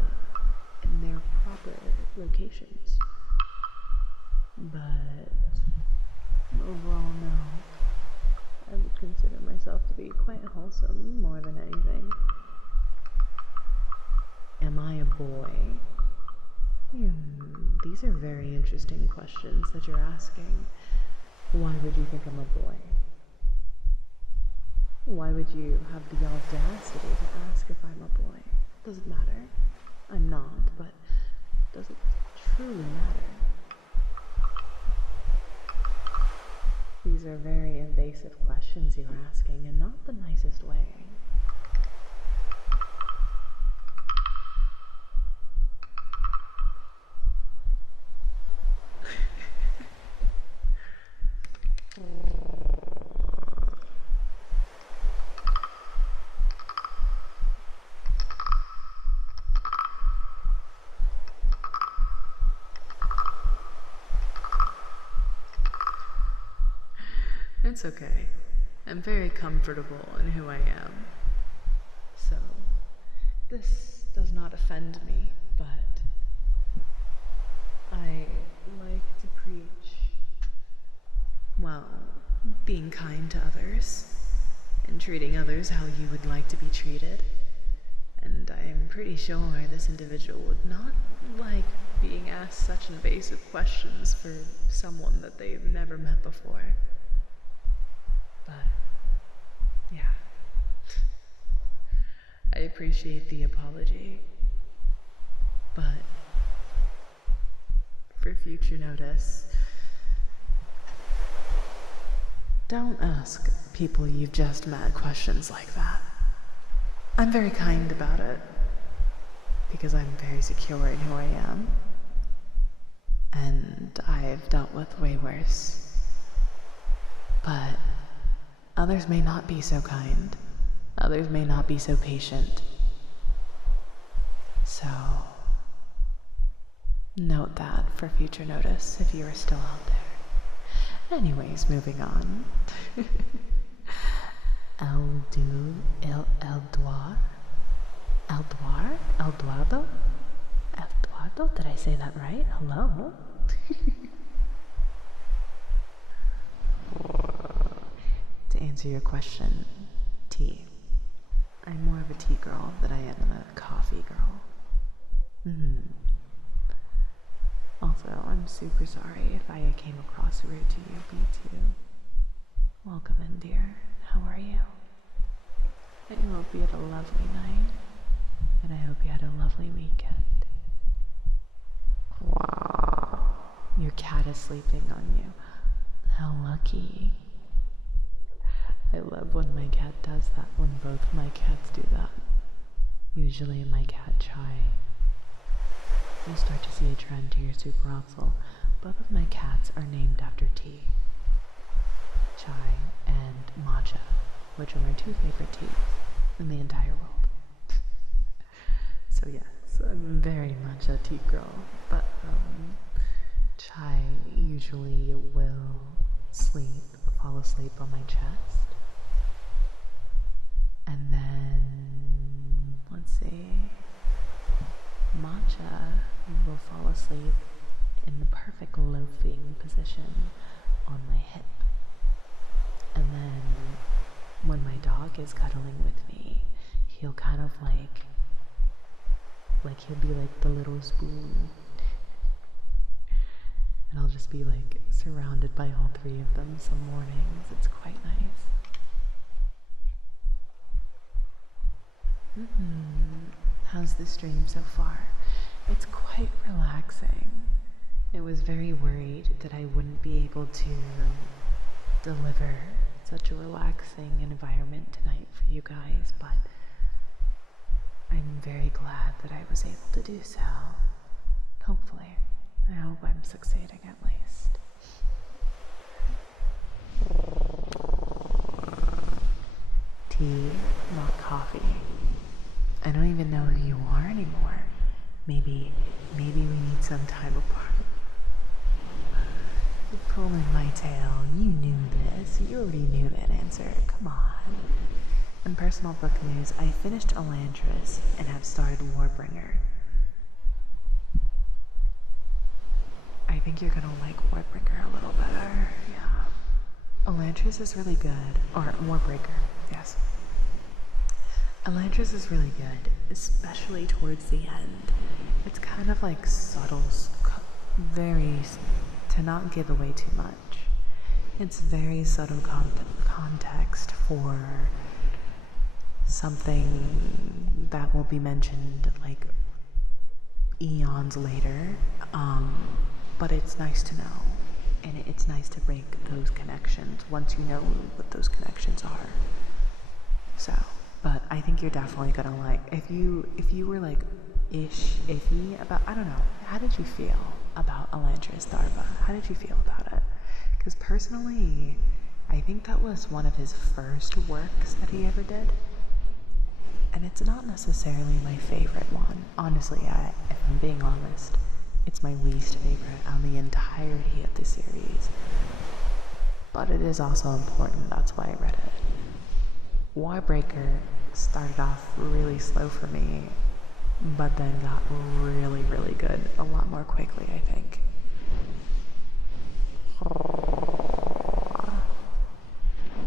in their proper locations. But overall, no. I would consider myself to be quite wholesome more than anything. Am I a boy? These are very interesting questions that you're asking. Why would you think I'm a boy? Why would you have the audacity to ask if I'm a boy? Does it matter? I'm not, but does it truly matter? These are very invasive questions you're asking, and not the nicest way. It's okay. I'm very comfortable in who I am. So, this does not offend me, but I like to preach, well, being kind to others and treating others how you would like to be treated. And I'm pretty sure this individual would not like being asked such invasive questions for someone that they've never met before. But, yeah. I appreciate the apology. But, for future notice, don't ask people you've just met questions like that. I'm very kind about it, because I'm very secure in who I am. And I've dealt with way worse. But others may not be so kind. Others may not be so patient. So, note that for future notice if you are still out there. Anyways, moving on. Eduardo? Did I say that right? Hello? To answer your question, tea. I'm more of a tea girl than I am a coffee girl. Also, I'm super sorry if I came across rude to you, B2. Welcome in, dear. How are you? I hope you had a lovely night, and I hope you had a lovely weekend. Wow. Your cat is sleeping on you. How lucky. I love when my cat does that, when both my cats do that. Usually my cat Chai. You'll start to see a trend here, super awful. Both of my cats are named after tea. Chai and matcha, which are my two favorite teas in the entire world. So yes, I'm very much a tea girl, but Chai usually will fall asleep on my chest. And then, let's see, matcha will fall asleep in the perfect loafing position on my hip. And then, when my dog is cuddling with me, he'll kind of like Like he'll be like the little spoon. And I'll just be like surrounded by all three of them some mornings. It's quite nice. How's the stream so far? It's quite relaxing. I was very worried that I wouldn't be able to deliver such a relaxing environment tonight for you guys, but I'm very glad that I was able to do so. Hopefully. I hope I'm succeeding at least. Tea, not coffee. I don't even know who you are anymore. Maybe we need some time apart. You're pulling my tail. You knew this. You already knew that answer. Come on. In personal book news, I finished Elantris and have started Warbringer. I think you're gonna like Warbringer a little better. Yeah. Elantris is really good. Or Warbreaker, yes. Elantris is really good, especially towards the end. It's kind of like subtle, to not give away too much. It's very subtle context for something that will be mentioned like eons later, but it's nice to know, and it's nice to break those connections once you know what those connections are. So, but I think you're definitely gonna like, if you were like iffy about, I don't know, how did you feel about Elantris Darva? How did you feel about it? Because personally, I think that was one of his first works that he ever did. And it's not necessarily my favorite one. Honestly, if I'm being honest, it's my least favorite on the entirety of the series. But it is also important, that's why I read it. Warbreaker started off really slow for me, but then got really, really good a lot more quickly, I think.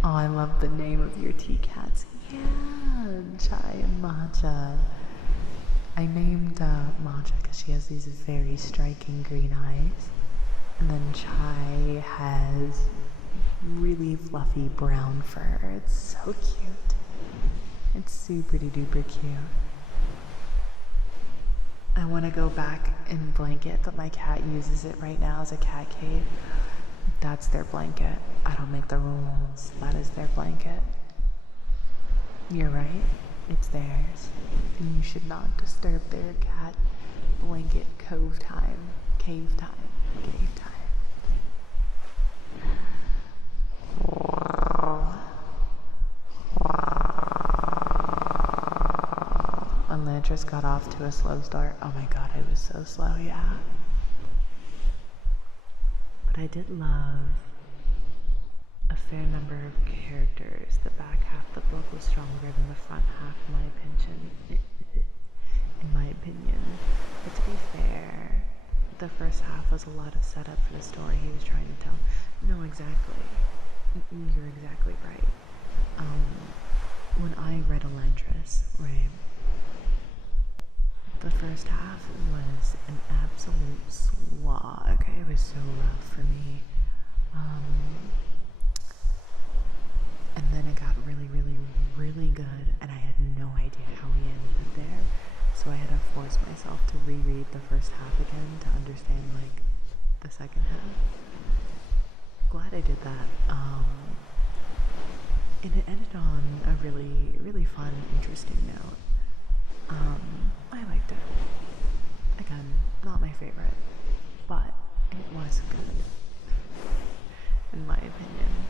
Oh, I love the name of your tea cats. Yeah, Chai and Matcha. I named Matcha because she has these very striking green eyes. And then Chai has really fluffy brown fur. It's so cute. It's super duper cute. I want to go back and blanket, but my cat uses it right now as a cat cave. That's their blanket. I don't make the rules. That is their blanket. You're right. It's theirs. And you should not disturb their cat blanket cave time. Elantris got off to a slow start. Oh my god, I was so slow, yeah. But I did love a fair number of characters. The back half of the book was stronger than the front half, in my opinion. But to be fair, the first half was a lot of setup for the story he was trying to tell. No, exactly. You're exactly right. When I read Elantris, right, the first half was an absolute slog. It was so rough for me. And then it got really, really, really good, and I had no idea how we ended there. So I had to force myself to reread the first half again to understand, like, the second half. Glad I did that. And it ended on a really, really fun, interesting note. I liked it. Again, not my favorite, but it was good, in my opinion.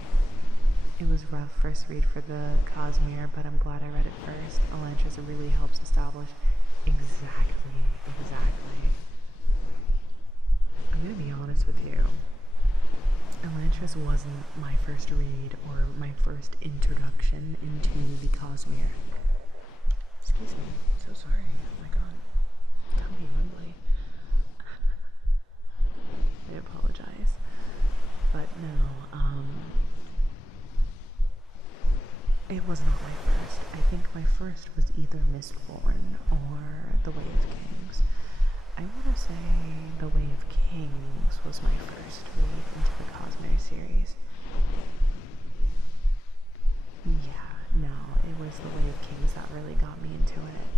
It was rough first read for the Cosmere, but I'm glad I read it first. Elantris really helps establish exactly. I'm gonna be honest with you. Elantris wasn't my first read or my first introduction into the Cosmere. Excuse me, so sorry. Oh my god. Don't be rumbly. I apologize. But no, it was not my first. I think my first was either Mistborn or The Way of Kings. I want to say The Way of Kings was my first read into the Cosmere series. Yeah, no, it was The Way of Kings that really got me into it.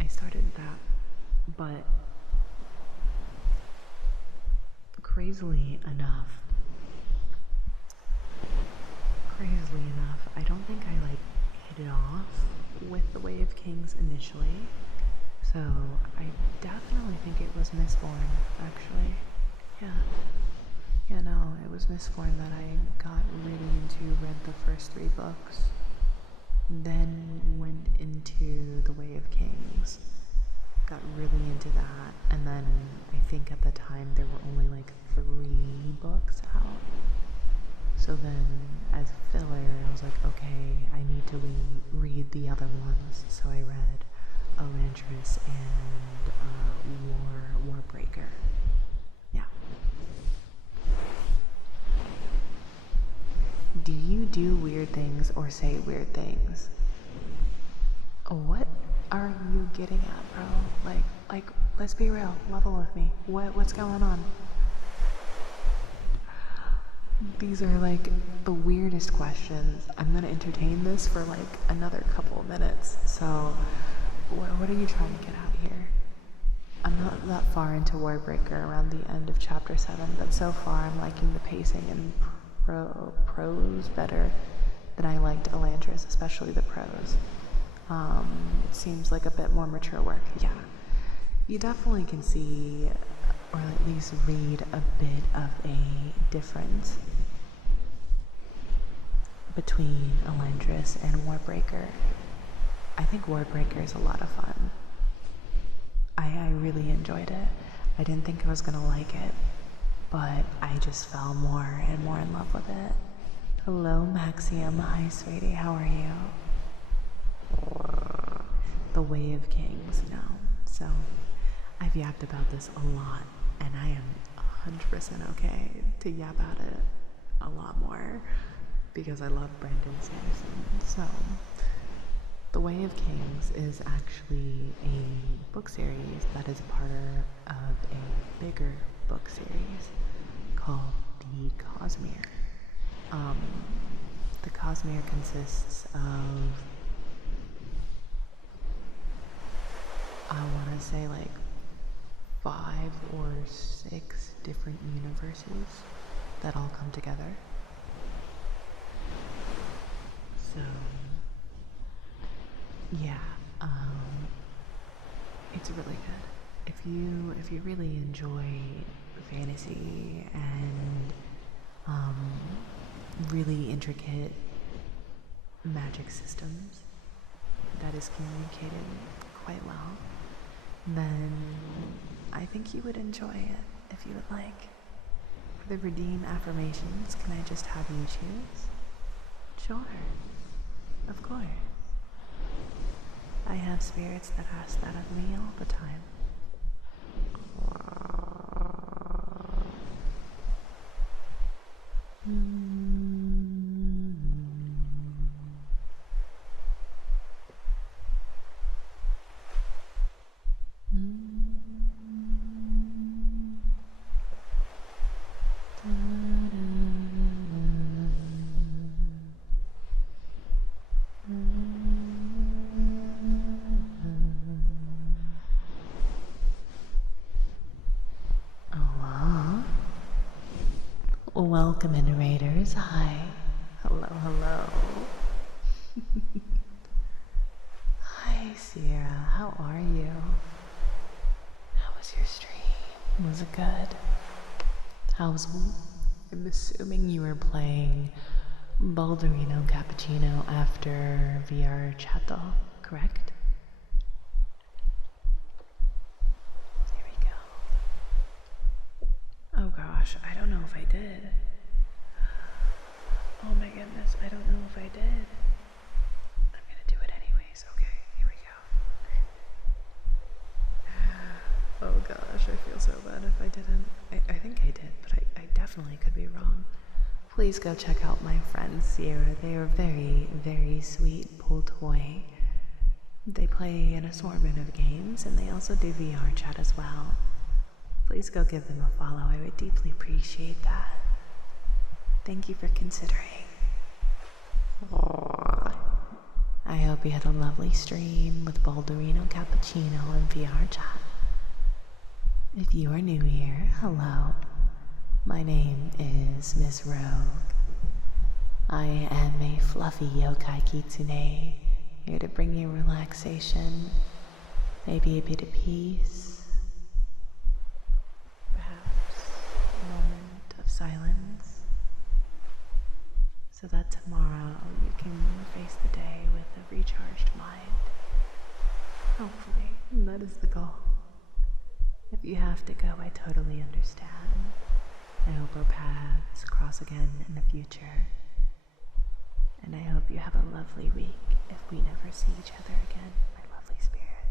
I started that, but crazily enough, I don't think I hit it off with The Way of Kings initially. So I definitely think it was Mistborn, actually. Yeah, no, it was Mistborn that I got really into, read the first 3 books, then went into The Way of Kings, got really into that, and then I think at the time there were only 3 books out. So then, as filler, I was like, okay, I need to read the other ones. So I read Elantris and Warbreaker. Yeah. Do you do weird things or say weird things? What are you getting at, bro? Let's be real. Level with me. What's going on? These are the weirdest questions. I'm gonna entertain this for another couple of minutes. So, what are you trying to get out here? I'm not that far into Warbreaker, around the end of chapter 7, but so far I'm liking the pacing and prose better than I liked Elantris, especially the prose. It seems like a bit more mature work. Yeah, you definitely can see, or at least read a bit of a difference between Elantris and Warbreaker. I think Warbreaker is a lot of fun. I really enjoyed it. I didn't think I was gonna like it, but I just fell more and more in love with it. Hello, Maxium. Hi, sweetie. How are you? The Way of Kings. No. So, I've yapped about this a lot, and I am 100% okay to yap about it a lot more because I love Brandon Sanderson. So, The Way of Kings is actually a book series that is part of a bigger book series called the Cosmere. The Cosmere consists of, I want to say 5 or 6 different universes that all come together. So, yeah, it's really good. If you really enjoy fantasy and really intricate magic systems that is communicated quite well, then I think you would enjoy it if you would like. For the redeem affirmations, can I just have you choose? Sure. Of course. I have spirits that ask that of me all the time. Welcome in, Raiders. Hi. Hello. Hi, Sierra. How are you? How was your stream? Was it good? I'm assuming you were playing Baldurino Cappuccino after VR Chato, correct? Here we go. Oh gosh, I don't know if I did. Oh my goodness, I don't know if I did. I'm gonna do it anyways. Okay, here we go. Oh gosh, I feel so bad if I didn't. I think I did, but I definitely could be wrong. Please go check out my friend Sierra. They are very, very sweet pool toy. They play an assortment of games and they also do VR chat as well. Please go give them a follow. I would deeply appreciate that. Thank you for considering. I hope you had a lovely stream with Balderino Cappuccino and VR chat. If you are new here, hello. My name is Miss Rogue. I am a fluffy yokai kitsune, here to bring you relaxation, maybe a bit of peace, perhaps a moment of silence, so that tomorrow you can face the day with a recharged mind. Hopefully, that is the goal. If you have to go, I totally understand. I hope our paths cross again in the future. And I hope you have a lovely week if we never see each other again, my lovely spirit.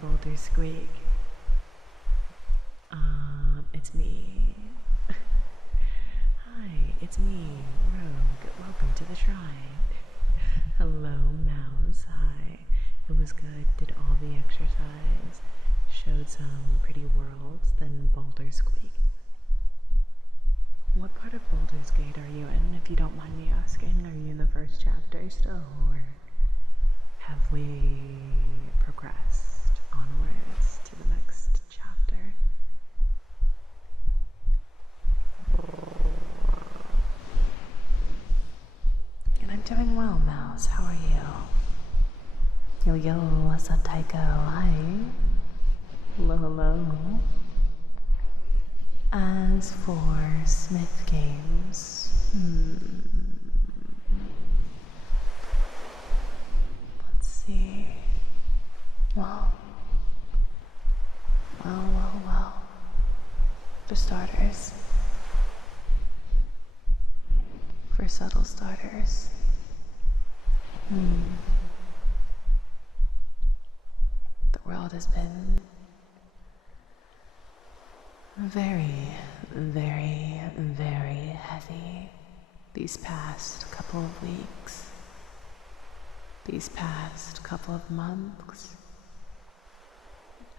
Boulder Squeak. It's me. Hi, it's me, Rogue. Welcome to the shrine. Hello, Mouse. Hi. It was good. Did all the exercise. Showed some pretty worlds. Then Boulder Squeak. What part of Baldur's Gate are you in, if you don't mind me asking? Are you in the first chapter still, or have we progressed onwards to the next chapter? And I'm doing well, Mouse. How are you? Yo, yo, what's up, Tycho? Hi. Hello, hello. As for Smith Games, let's see. Well. For starters, for subtle starters, the world has been very, very, very heavy these past couple of weeks, these past couple of months,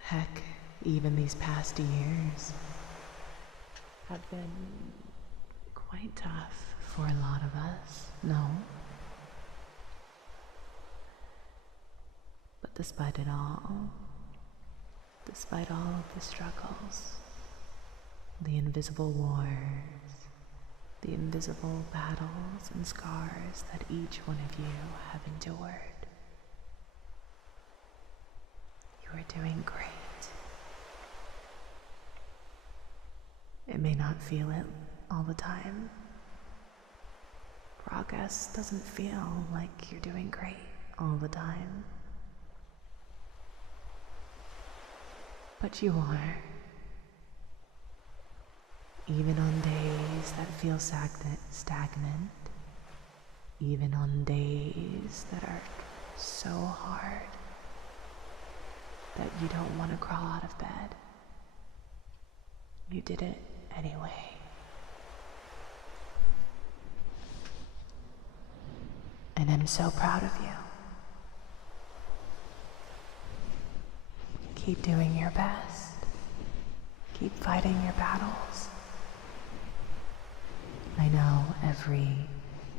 heck, even these past years have been quite tough for a lot of us, no? But despite it all, despite all of the struggles, the invisible wars, the invisible battles and scars that each one of you have endured, you are doing great. It may not feel it all the time. Progress doesn't feel like you're doing great all the time. But you are. Even on days that feel stagnant, even on days that are so hard that you don't want to crawl out of bed, you did it anyway. And I'm so proud of you. Keep doing your best. Keep fighting your battles. I know every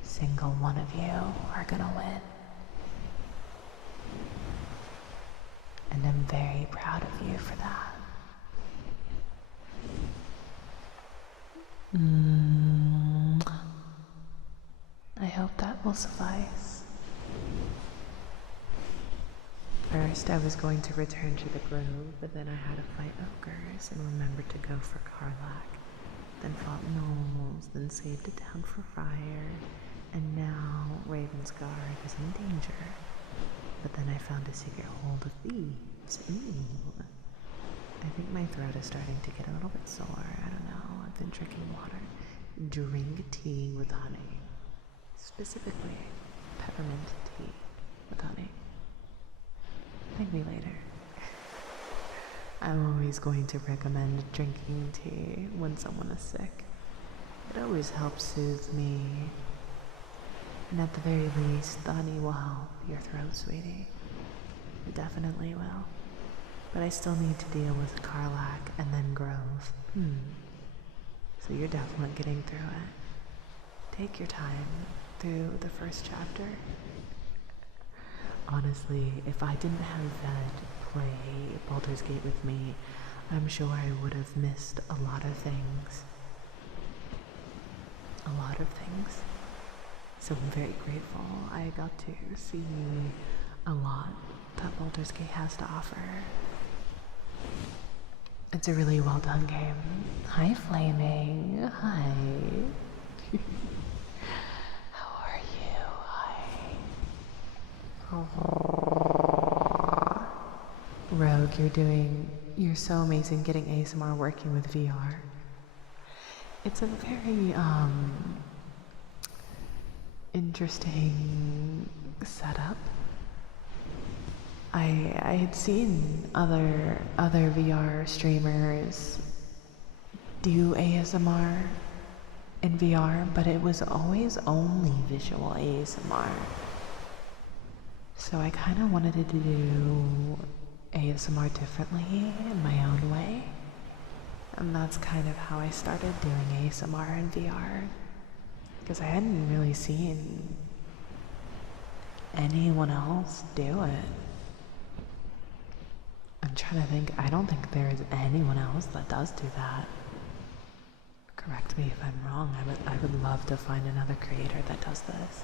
single one of you are gonna win. And I'm very proud of you for that. I hope that will suffice. First, I was going to return to the grove, but then I had to fight ogres and remembered to go for Karlach. Then fought gnolls, then saved a town for fire, and now Ravensguard is in danger. But then I found a secret hold of thieves. Ooh. I think my throat is starting to get a little bit sore. I don't know. I've been drinking water. Drink tea with honey. Specifically, peppermint tea with honey. Maybe later. I'm always going to recommend drinking tea when someone is sick. It always helps soothe me. And at the very least, the honey will help your throat, sweetie. It definitely will. But I still need to deal with Carlac and then Grove. So you're definitely getting through it. Take your time through the first chapter. Honestly, if I didn't have Ved play Baldur's Gate with me, I'm sure I would have missed a lot of things. A lot of things. So I'm very grateful I got to see a lot that Baldur's Gate has to offer. It's a really well done game. Hi, Flaming. Hi. How are you? Hi. Rogue, you're so amazing getting ASMR working with VR. It's a very, interesting setup. I had seen other VR streamers do ASMR in VR, but it was always only visual ASMR. So I kind of wanted to do ASMR differently in my own way. And that's kind of how I started doing ASMR in VR. Because I hadn't really seen anyone else do it. I'm trying to think, I don't think there is anyone else that does do that. Correct me if I'm wrong, I would love to find another creator that does this.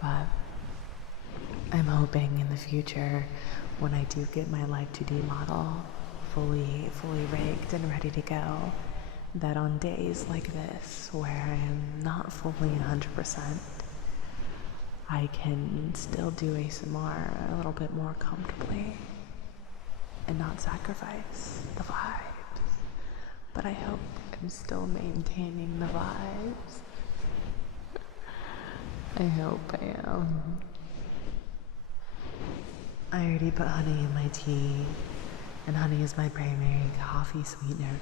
But I'm hoping in the future, when I do get my Live 2D model fully rigged and ready to go, that on days like this, where I am not fully 100%, I can still do ASMR a little bit more comfortably and not sacrifice the vibes. But I hope I'm still maintaining the vibes. I hope I am. I already put honey in my tea, and honey is my primary coffee sweetener.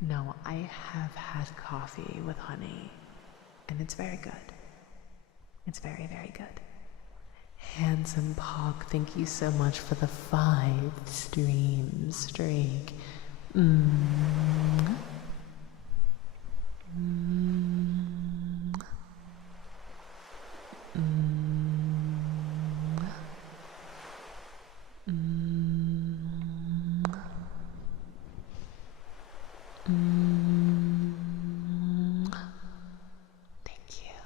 No, I have had coffee with honey, and it's very good. It's very, very good. Handsome Pog, thank you so much for the 5 stream streak. Thank you.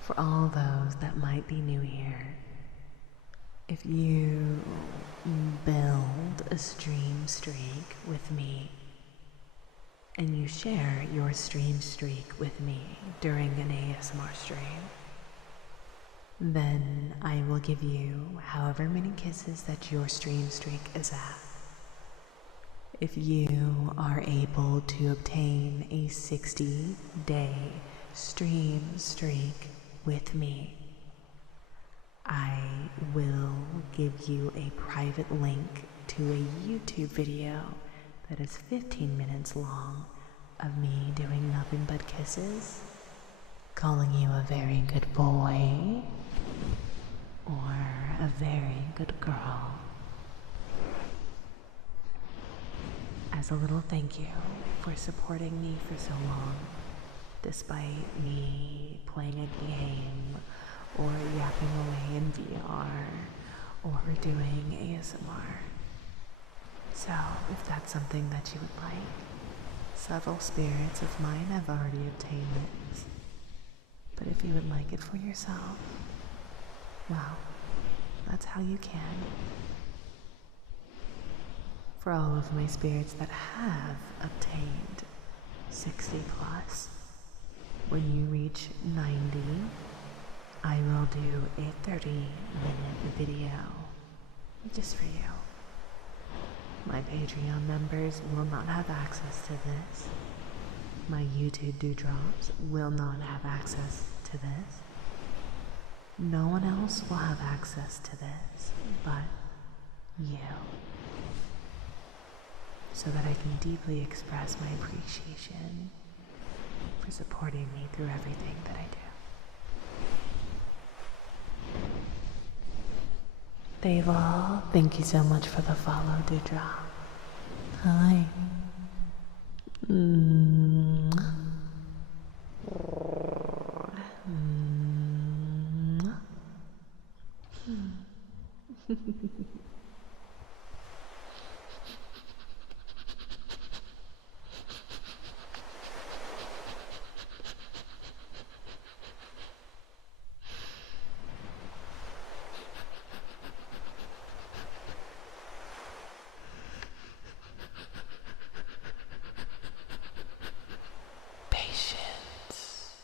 For all those that might be new here, if you build a stream streak with me and you share your stream streak with me during an ASMR stream, then I will give you however many kisses that your stream streak is at. If you are able to obtain a 60-day stream streak with me, I will give you a private link to a YouTube video that is 15 minutes long of me doing nothing but kisses, calling you a very good boy or a very good girl, as a little thank you for supporting me for so long, despite me playing a game or yapping away in VR or doing ASMR. So if that's something that you would like, several spirits of mine have already obtained it. But if you would like it for yourself, well, that's how you can. For all of my spirits that have obtained 60 plus, when you reach 90, I will do a 30-minute video just for you. My Patreon members will not have access to this. My YouTube dewdrops will not have access to this. No one else will have access to this but you, so that I can deeply express my appreciation for supporting me through everything that I do. Deval, thank you so much for the follow, Dewdrop. Hi. Patience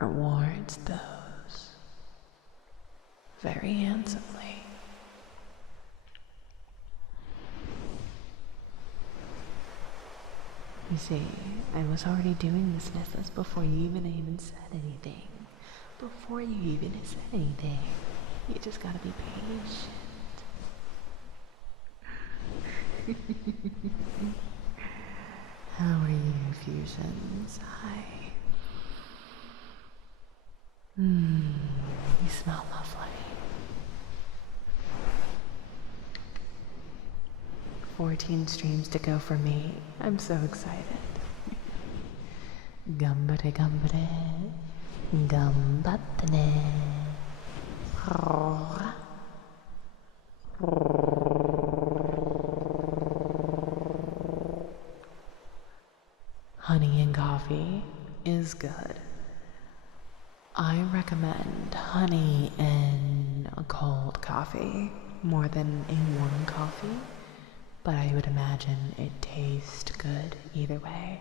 rewards those very handsomely. You see, I was already doing this, Nessus, before you even said anything. Before you even said anything. You just gotta be patient. How are you, Fusions? Hi. You smell lovely. 14 streams to go for me. I'm so excited. Gambare gambare. Gambattene. Honey and coffee is good. I recommend honey in a cold coffee more than a warm coffee, but I would imagine it tastes good either way.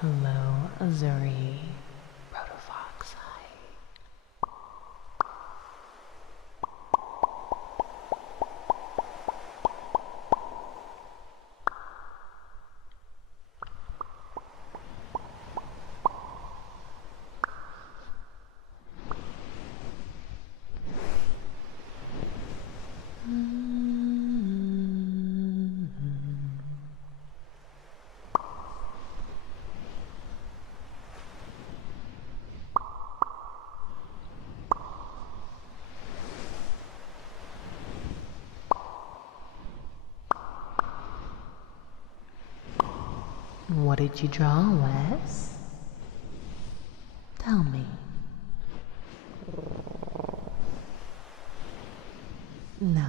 Hello, Azuri. Protofox, hi. What did you draw, Wes? Tell me. No.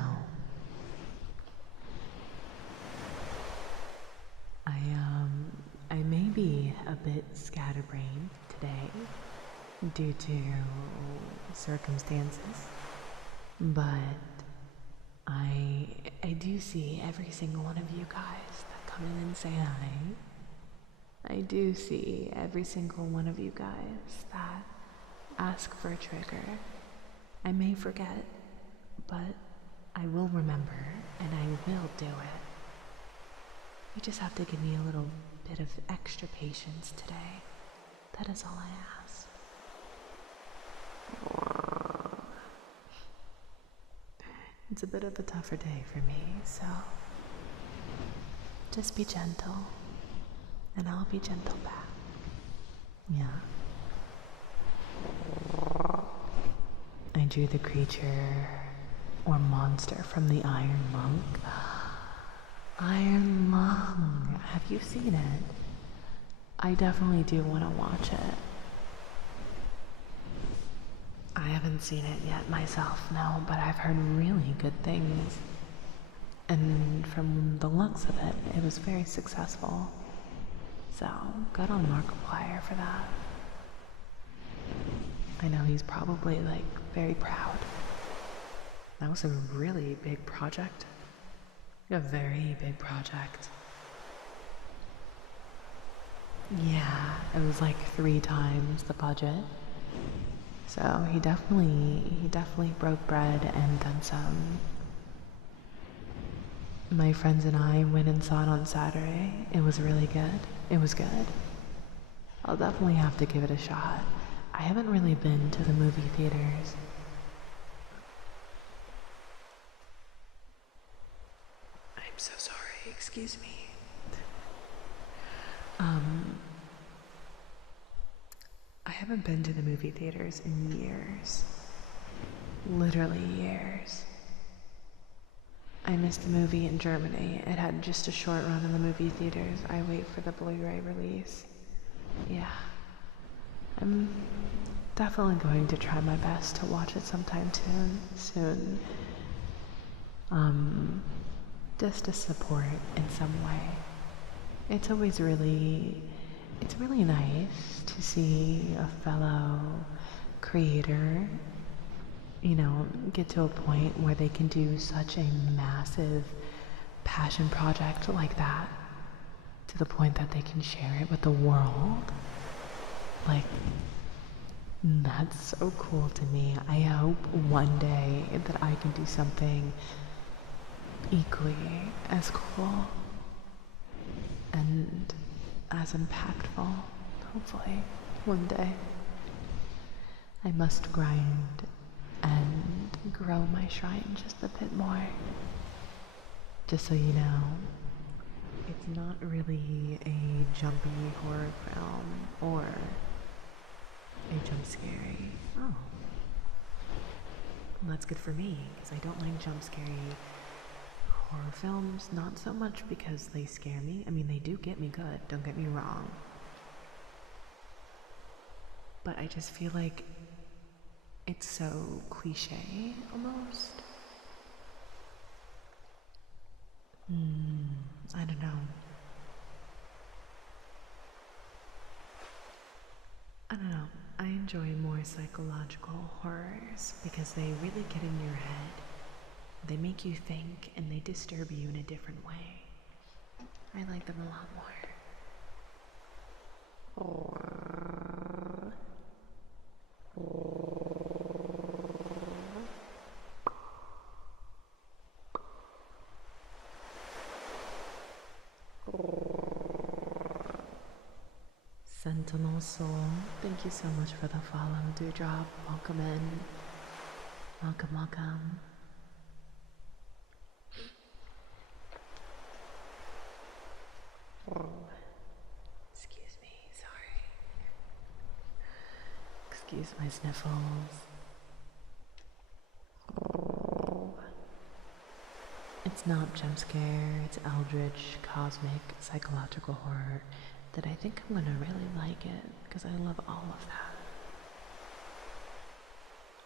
I may be a bit scatterbrained today due to circumstances, but I do see every single one of you guys that come in and say hi. I do see every single one of you guys that ask for a trigger. I may forget, but I will remember and I will do it. You just have to give me a little bit of extra patience today. That is all I ask. It's a bit of a tougher day for me, so just be gentle, and I'll be gentle back. Yeah. I drew the creature or monster from the Iron Monk. Iron Monk, have you seen it? I definitely do want to watch it. I haven't seen it yet myself, no, but I've heard really good things. And from the looks of it, it was very successful. So, good on Markiplier for that. I know he's probably, like, very proud. That was a really big project. A very big project. Yeah, it was like 3 times the budget. So he definitely broke bread and then some. My friends and I went and saw it on Saturday. It was really good. It was good. I'll definitely have to give it a shot. I haven't really been to the movie theaters. I'm so sorry, excuse me. I haven't been to the movie theaters in years. Literally years. I missed the movie in Germany. It had just a short run in the movie theaters. I wait for the Blu-ray release. Yeah. I'm definitely going to try my best to watch it sometime soon. Just to support in some way. It's really nice to see a fellow creator, get to a point where they can do such a massive passion project like that, to the point that they can share it with the world. Like, that's so cool to me. I hope one day that I can do something equally as cool and as impactful, hopefully, one day. I must grind and grow my shrine just a bit more. Just so you know, it's not really a jumpy horror film or a jump scary. Oh. Well, that's good for me, because I don't like jump scary horror films. Not so much because they scare me. I mean, they do get me good, don't get me wrong. But I just feel like it's so cliche, almost. I don't know. I enjoy more psychological horrors because they really get in your head. They make you think and they disturb you in a different way. I like them a lot more. Sentinel Soul, thank you so much for the follow, Dewdrop. Welcome in. Welcome. Excuse me, sorry. Excuse my sniffles. It's not jump scare, it's eldritch, cosmic, psychological horror that I think I'm gonna really like it, because I love all of that.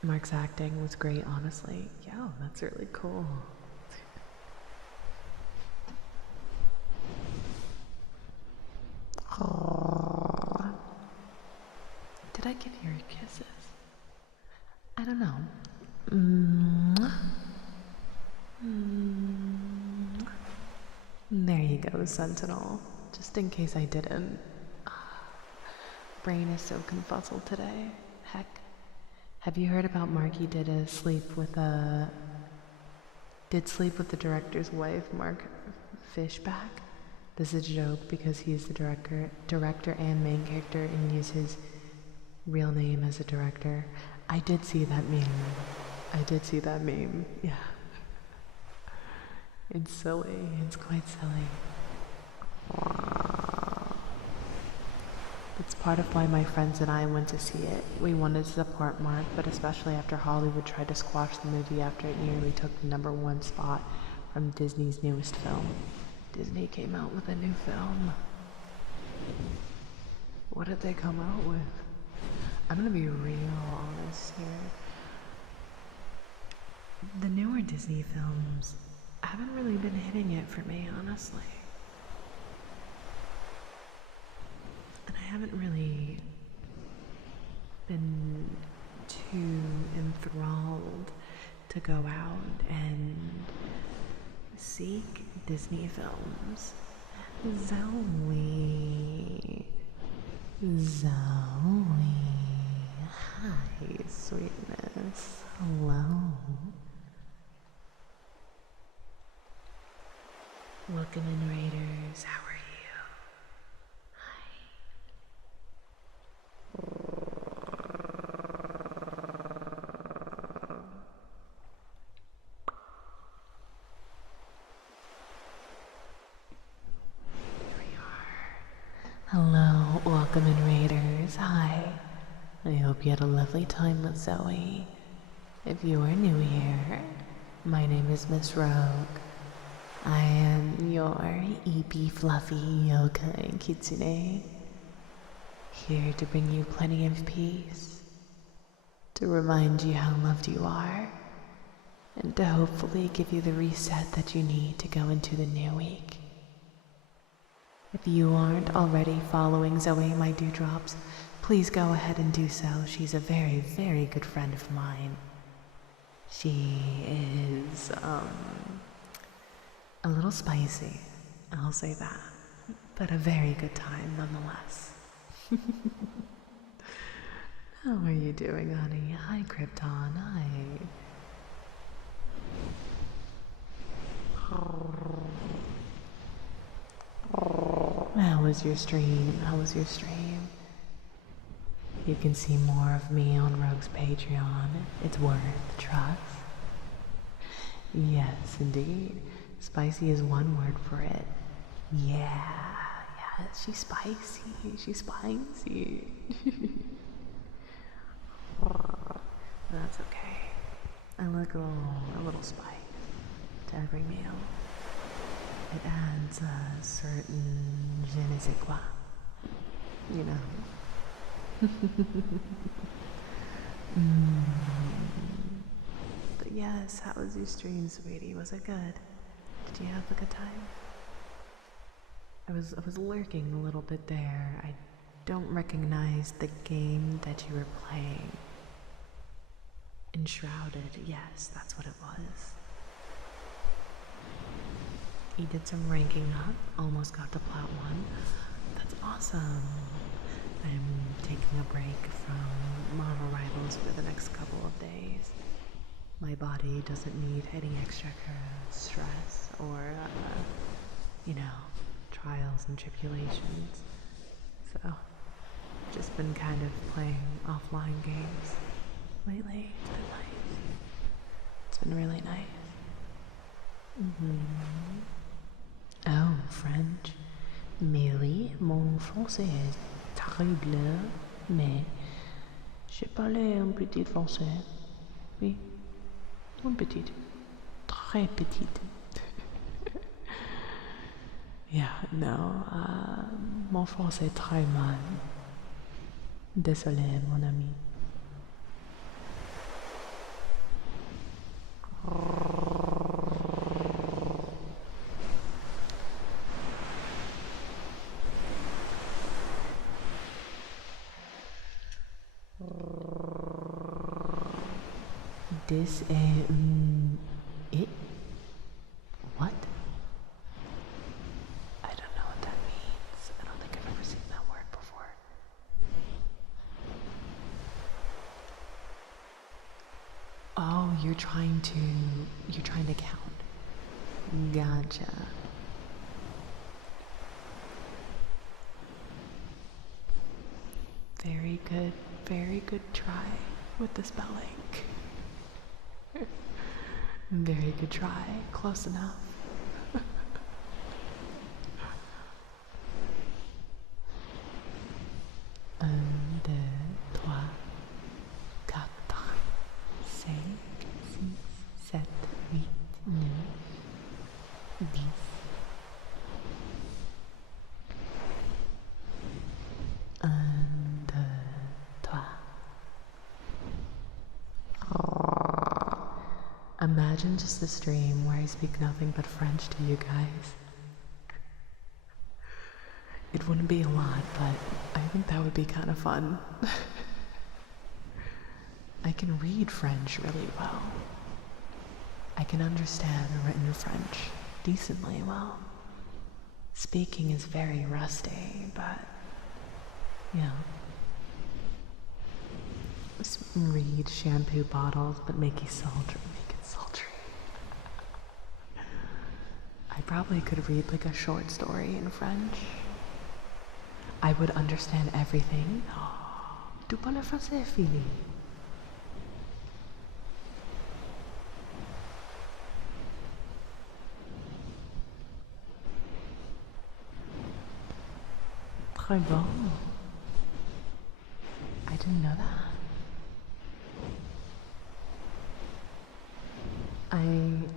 Mark's acting was great, honestly. Yo, that's really cool. Did I give you kisses? I don't know. There you go, Sentinel. Just in case I didn't. Brain is so confuzzled today. Heck. Have you heard about Marky did sleep with the director's wife, Mark Fishback? This is a joke because he's the director and main character and used his real name as a director. I did see that meme. Yeah. It's silly. It's quite silly. It's part of why my friends and I went to see it. We wanted to support Mark, but especially after Hollywood tried to squash the movie after it nearly took the #1 spot from Disney's newest film. Disney came out with a new film. What did they come out with? I'm gonna be real honest here. The newer Disney films haven't really been hitting it for me, honestly. And I haven't really been too enthralled to go out and seek Disney films. Zoe, Zoe. Hi, sweetness. Hello. Welcome in, Raiders. How are you? Here we are. Hello, welcome in, Raiders. Hi. I hope you had a lovely time with Zoe. If you are new here, my name is Miss Rogue. I am your EP Fluffy Yoga Kitsune, here to bring you plenty of peace, to remind you how loved you are, and to hopefully give you the reset that you need to go into the new week. If you aren't already following Zoe My Dewdrops, please go ahead and do so. She's a very, very good friend of mine. She is, a little spicy, I'll say that, but a very good time nonetheless. How are you doing, honey? Hi, Krypton. Hi. How was your stream? How was your stream? You can see more of me on Rogue's Patreon. It's worth the trust. Yes, indeed. Spicy is one word for it. Yeah, she's spicy. She's spicy. That's okay. I like a little spice to every meal. It adds a certain je ne sais quoi, you know. But yes, how was your stream, sweetie? Was it good? Did you have a good time? I was lurking a little bit there. I don't recognize the game that you were playing. Enshrouded, yes, that's what it was. You did some ranking up, almost got to Plat 1. That's awesome. I'm taking a break from Marvel Rivals for the next couple of days. My body doesn't need any extra stress or, trials and tribulations. So, just been kind of playing offline games lately. It's been nice. It's been really nice. Oh, French. Mais oui, mon français est terrible, mais j'ai parlé un petit français. Oui, un petit. Très petit. Yeah, no, mon français est très mal. Désolé, mon ami. This it? What? I don't know what that means. I don't think I've ever seen that word before. Oh, you're trying to count. Gotcha. Very good try with the spelling. Very good try, close enough. 1, 2, 3, 4, 5, 6, 7, 8, 9, 10. 1, 2, 3. Imagine just a stream where I speak nothing but French to you guys. It wouldn't be a lot, but I think that would be kind of fun. I can read French really well. I can understand written French decently well. Speaking is very rusty, but Yeah. Just read shampoo bottles, but make it sultry. I probably could read like a short story in French. I would understand everything. Tu parles français, Philly? Très bon. I didn't know that.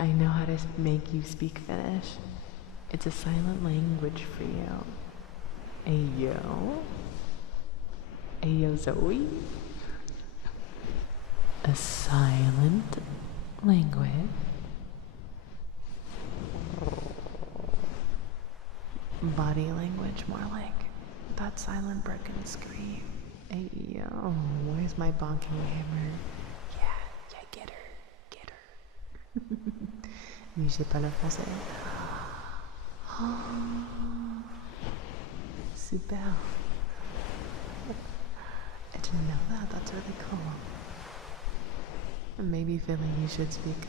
I know how to make you speak Finnish. It's a silent language for you. Ayo. Ayo Zoe. A silent language. Body language, more like that silent broken scream. Ayo, where's my bonking hammer? Yeah, get her. Mais j'ai pas le français. Super. I didn't know that. That's really cool. Maybe feeling you should speak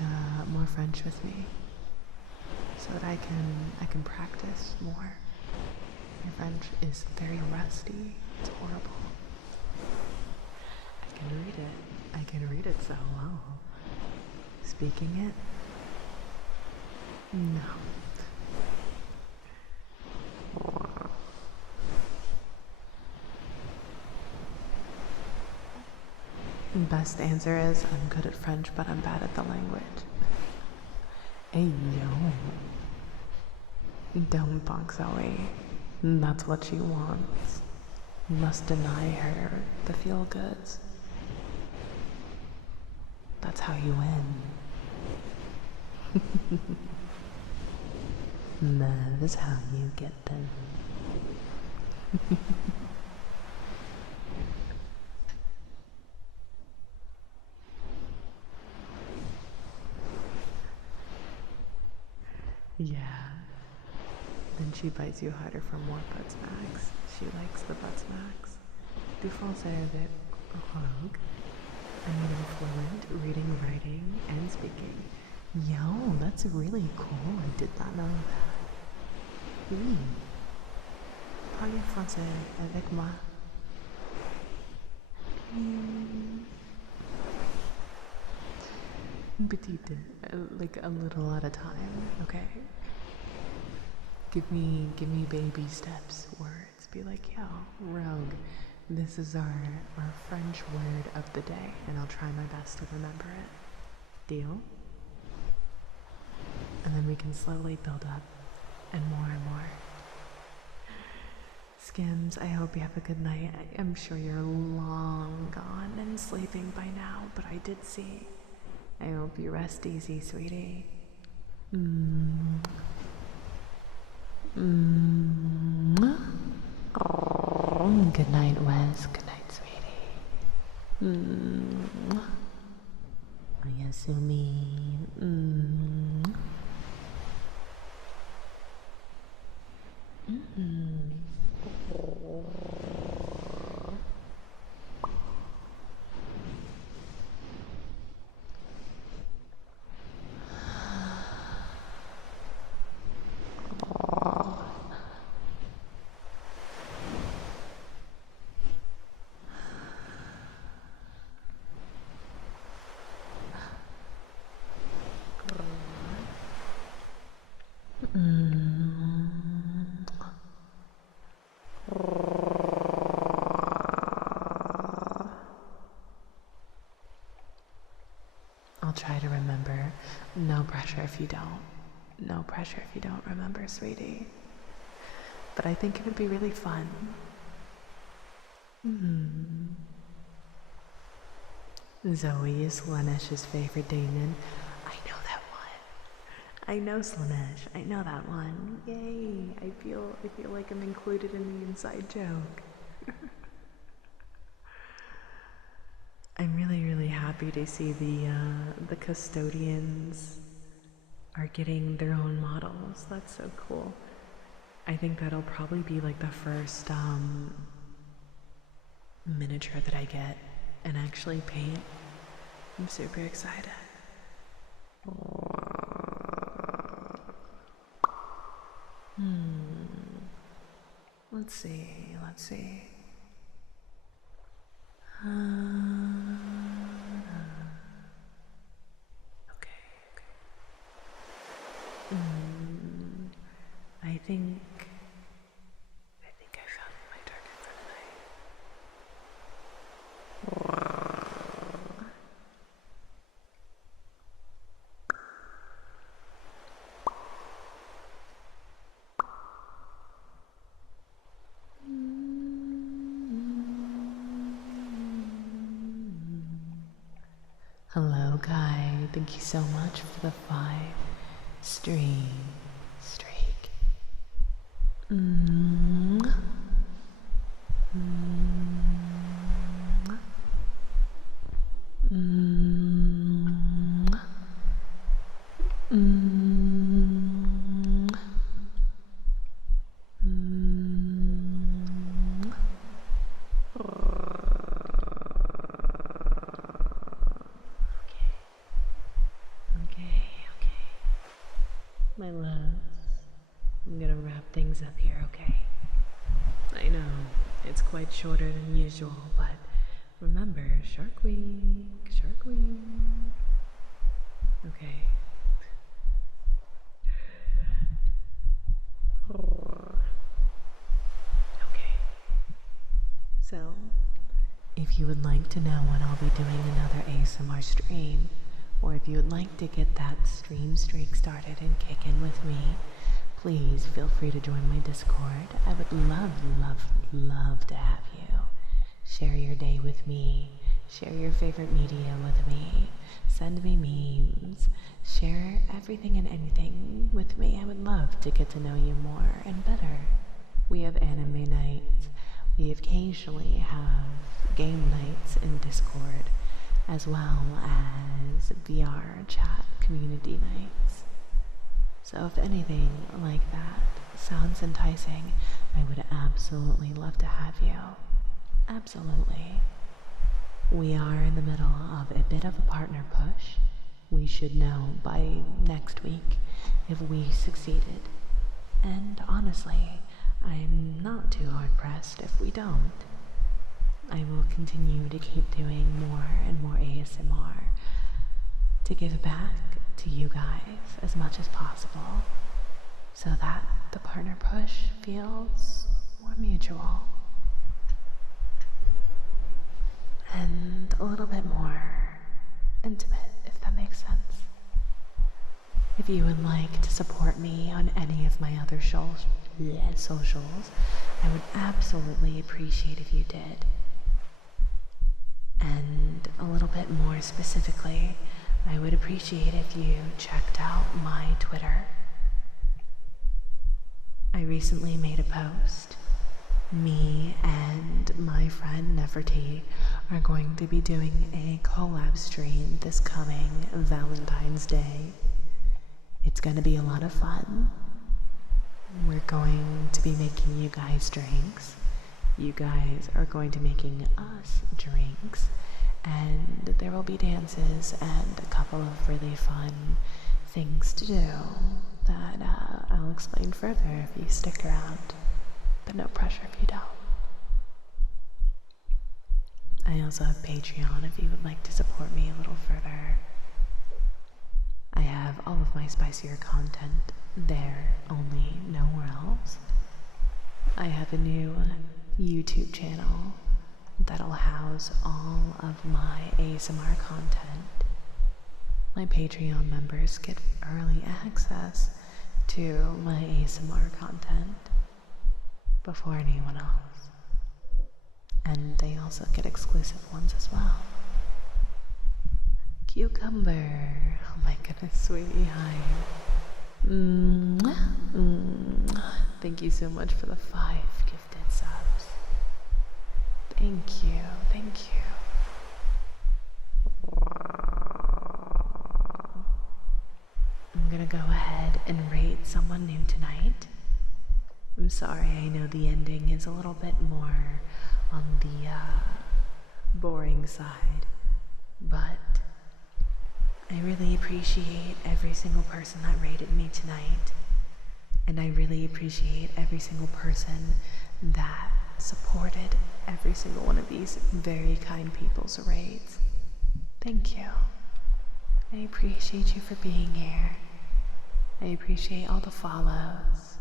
more French with me, so that I can practice more. My French is very rusty. It's horrible. I can read it so well. Speaking it? No. Best answer is I'm good at French, but I'm bad at the language. Hey yo. Don't bonk Zoe. That's what she wants. You must deny her the feel goods. That's how you win. That is how you get them. Yeah. Then she bites you harder for more butt smacks. She likes the butt smacks. Du français avec Rogue. I'm fluent reading, writing, and speaking. Yo, that's really cool. I did not know that. Oui. Parlez français avec moi. Petite, like a little at a time, okay? Give me baby steps words. Be like, yo, Rogue, this is our French word of the day, and I'll try my best to remember it. Deal? And then we can slowly build up, and more. Skims, I hope you have a good night. I'm sure you're long gone and sleeping by now, but I did see. I hope you rest easy, sweetie. Good night, Wes. Good night, sweetie. Yasumi. I'll try to remember. No pressure if you don't. No pressure if you don't remember, sweetie. But I think it would be really fun. Zoe is Slanesh's favorite Damon. I know that one. I know Slanesh. I know that one. Yay! I feel like I'm included in the inside joke. I'm really happy to see the custodians are getting their own models. That's so cool. I think that'll probably be like the first miniature that I get and actually paint. I'm super excited. Let's see. Okay. I think I found my target for the night. Hello, Guy. Thank you so much for the 5 streak. Okay. My loves, I'm gonna wrap things up here, okay? I know, it's quite shorter than usual, but remember, Shark Week. Okay. Okay. So, if you would like to know when I'll be doing another ASMR stream, or if you would like to get that stream streak started and kick in with me, please feel free to join my Discord. I would love to have you. Share your day with me. Share your favorite media with me. Send me memes. Share everything and anything with me. I would love to get to know you more and better. We have anime nights. We occasionally have game nights in Discord, as well as VR chat community nights. So if anything like that sounds enticing, I would absolutely love to have you. Absolutely. We are in the middle of a bit of a partner push. We should know by next week if we succeeded. And honestly, I'm not too hard pressed if we don't. I will continue to keep doing more and more ASMR to give back to you guys as much as possible, so that the partner push feels more mutual and a little bit more intimate, if that makes sense. If you would like to support me on any of my other socials, I would absolutely appreciate if you did. And a little bit more specifically, I would appreciate if you checked out my Twitter. I recently made a post. Me and my friend Nefertiti are going to be doing a collab stream this coming Valentine's Day. It's going to be a lot of fun. We're going to be making you guys drinks. You guys are going to be making us drinks, and there will be dances and a couple of really fun things to do that I'll explain further if you stick around, but no pressure if you don't. I also have Patreon if you would like to support me a little further. I have all of my spicier content there, only nowhere else. I have a new YouTube channel that'll house all of my ASMR content. My Patreon members get early access to my ASMR content before anyone else. And they also get exclusive ones as well. Cucumber. Oh my goodness, sweetie, hi. Thank you so much for the 5 gifted subs. Thank you. I'm gonna go ahead and rate someone new tonight. I'm sorry, I know the ending is a little bit more on the boring side, but I really appreciate every single person that rated me tonight. And I really appreciate every single person that supported every single one of these very kind people's raids. Thank you. I appreciate you for being here. I appreciate all the follows.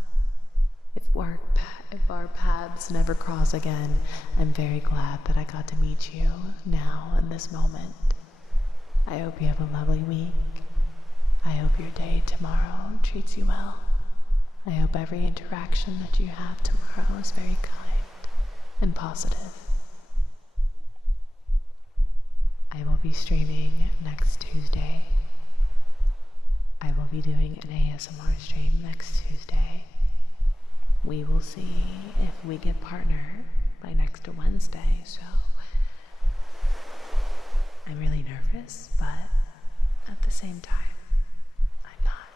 If our paths never cross again, I'm very glad that I got to meet you now in this moment. I hope you have a lovely week. I hope your day tomorrow treats you well. I hope every interaction that you have tomorrow is very kind and positive. I will be streaming next Tuesday. I will be doing an ASMR stream next Tuesday. We will see if we get partnered by next Wednesday, so I'm really nervous, but at the same time, I'm not.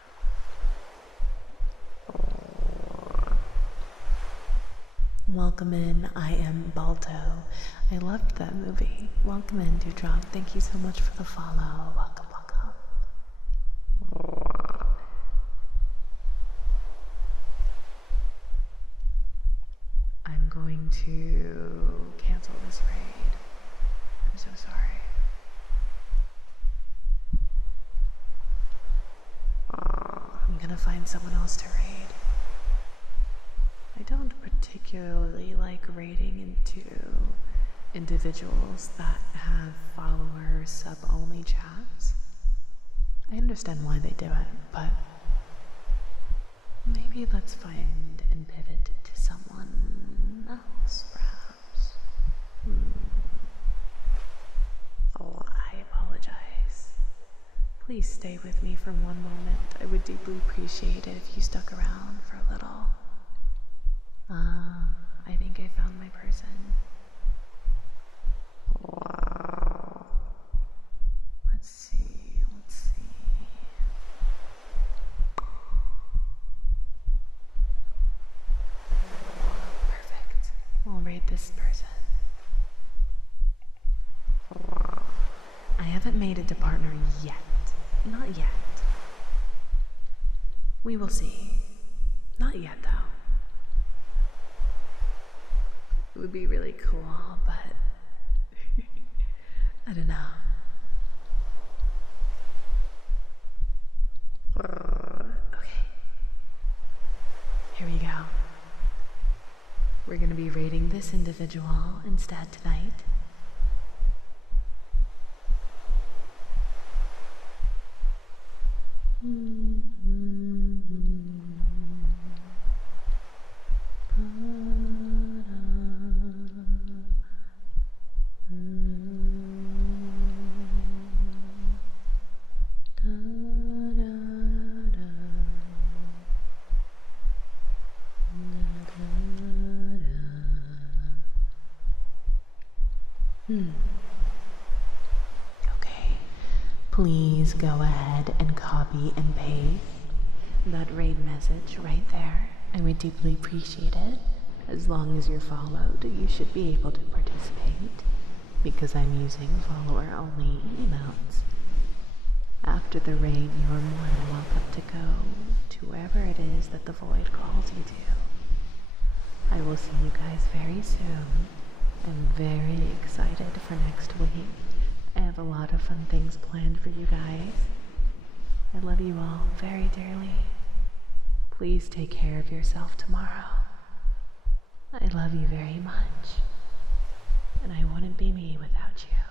Welcome in, I am Balto. I loved that movie. Welcome in, Dewdrop. Thank you so much for the follow. Welcome, welcome. I'm going to cancel this raid. I'm so sorry. I'm gonna find someone else to raid. I don't particularly like raiding into individuals that have follower sub-only chats. I understand why they do it, but maybe let's find and pivot to someone else, perhaps. Oh, I apologize. Please stay with me for one moment. I would deeply appreciate it if you stuck around for a little. I think I found my person. Let's see. Perfect. We'll rate this person. I haven't made it to partner yet. Not yet. We will see. Not yet, though. It would be really cool, but I don't know. Okay. Here we go. We're gonna be rating this individual instead tonight. Okay, please go ahead and copy and paste that raid message right there. I would deeply appreciate it. As long as you're followed, you should be able to participate because I'm using follower-only emotes. After the raid, you are more than welcome to go to wherever it is that the void calls you to. I will see you guys very soon. I'm very excited for next week. I have a lot of fun things planned for you guys. I love you all very dearly. Please take care of yourself tomorrow. I love you very much. And I wouldn't be me without you.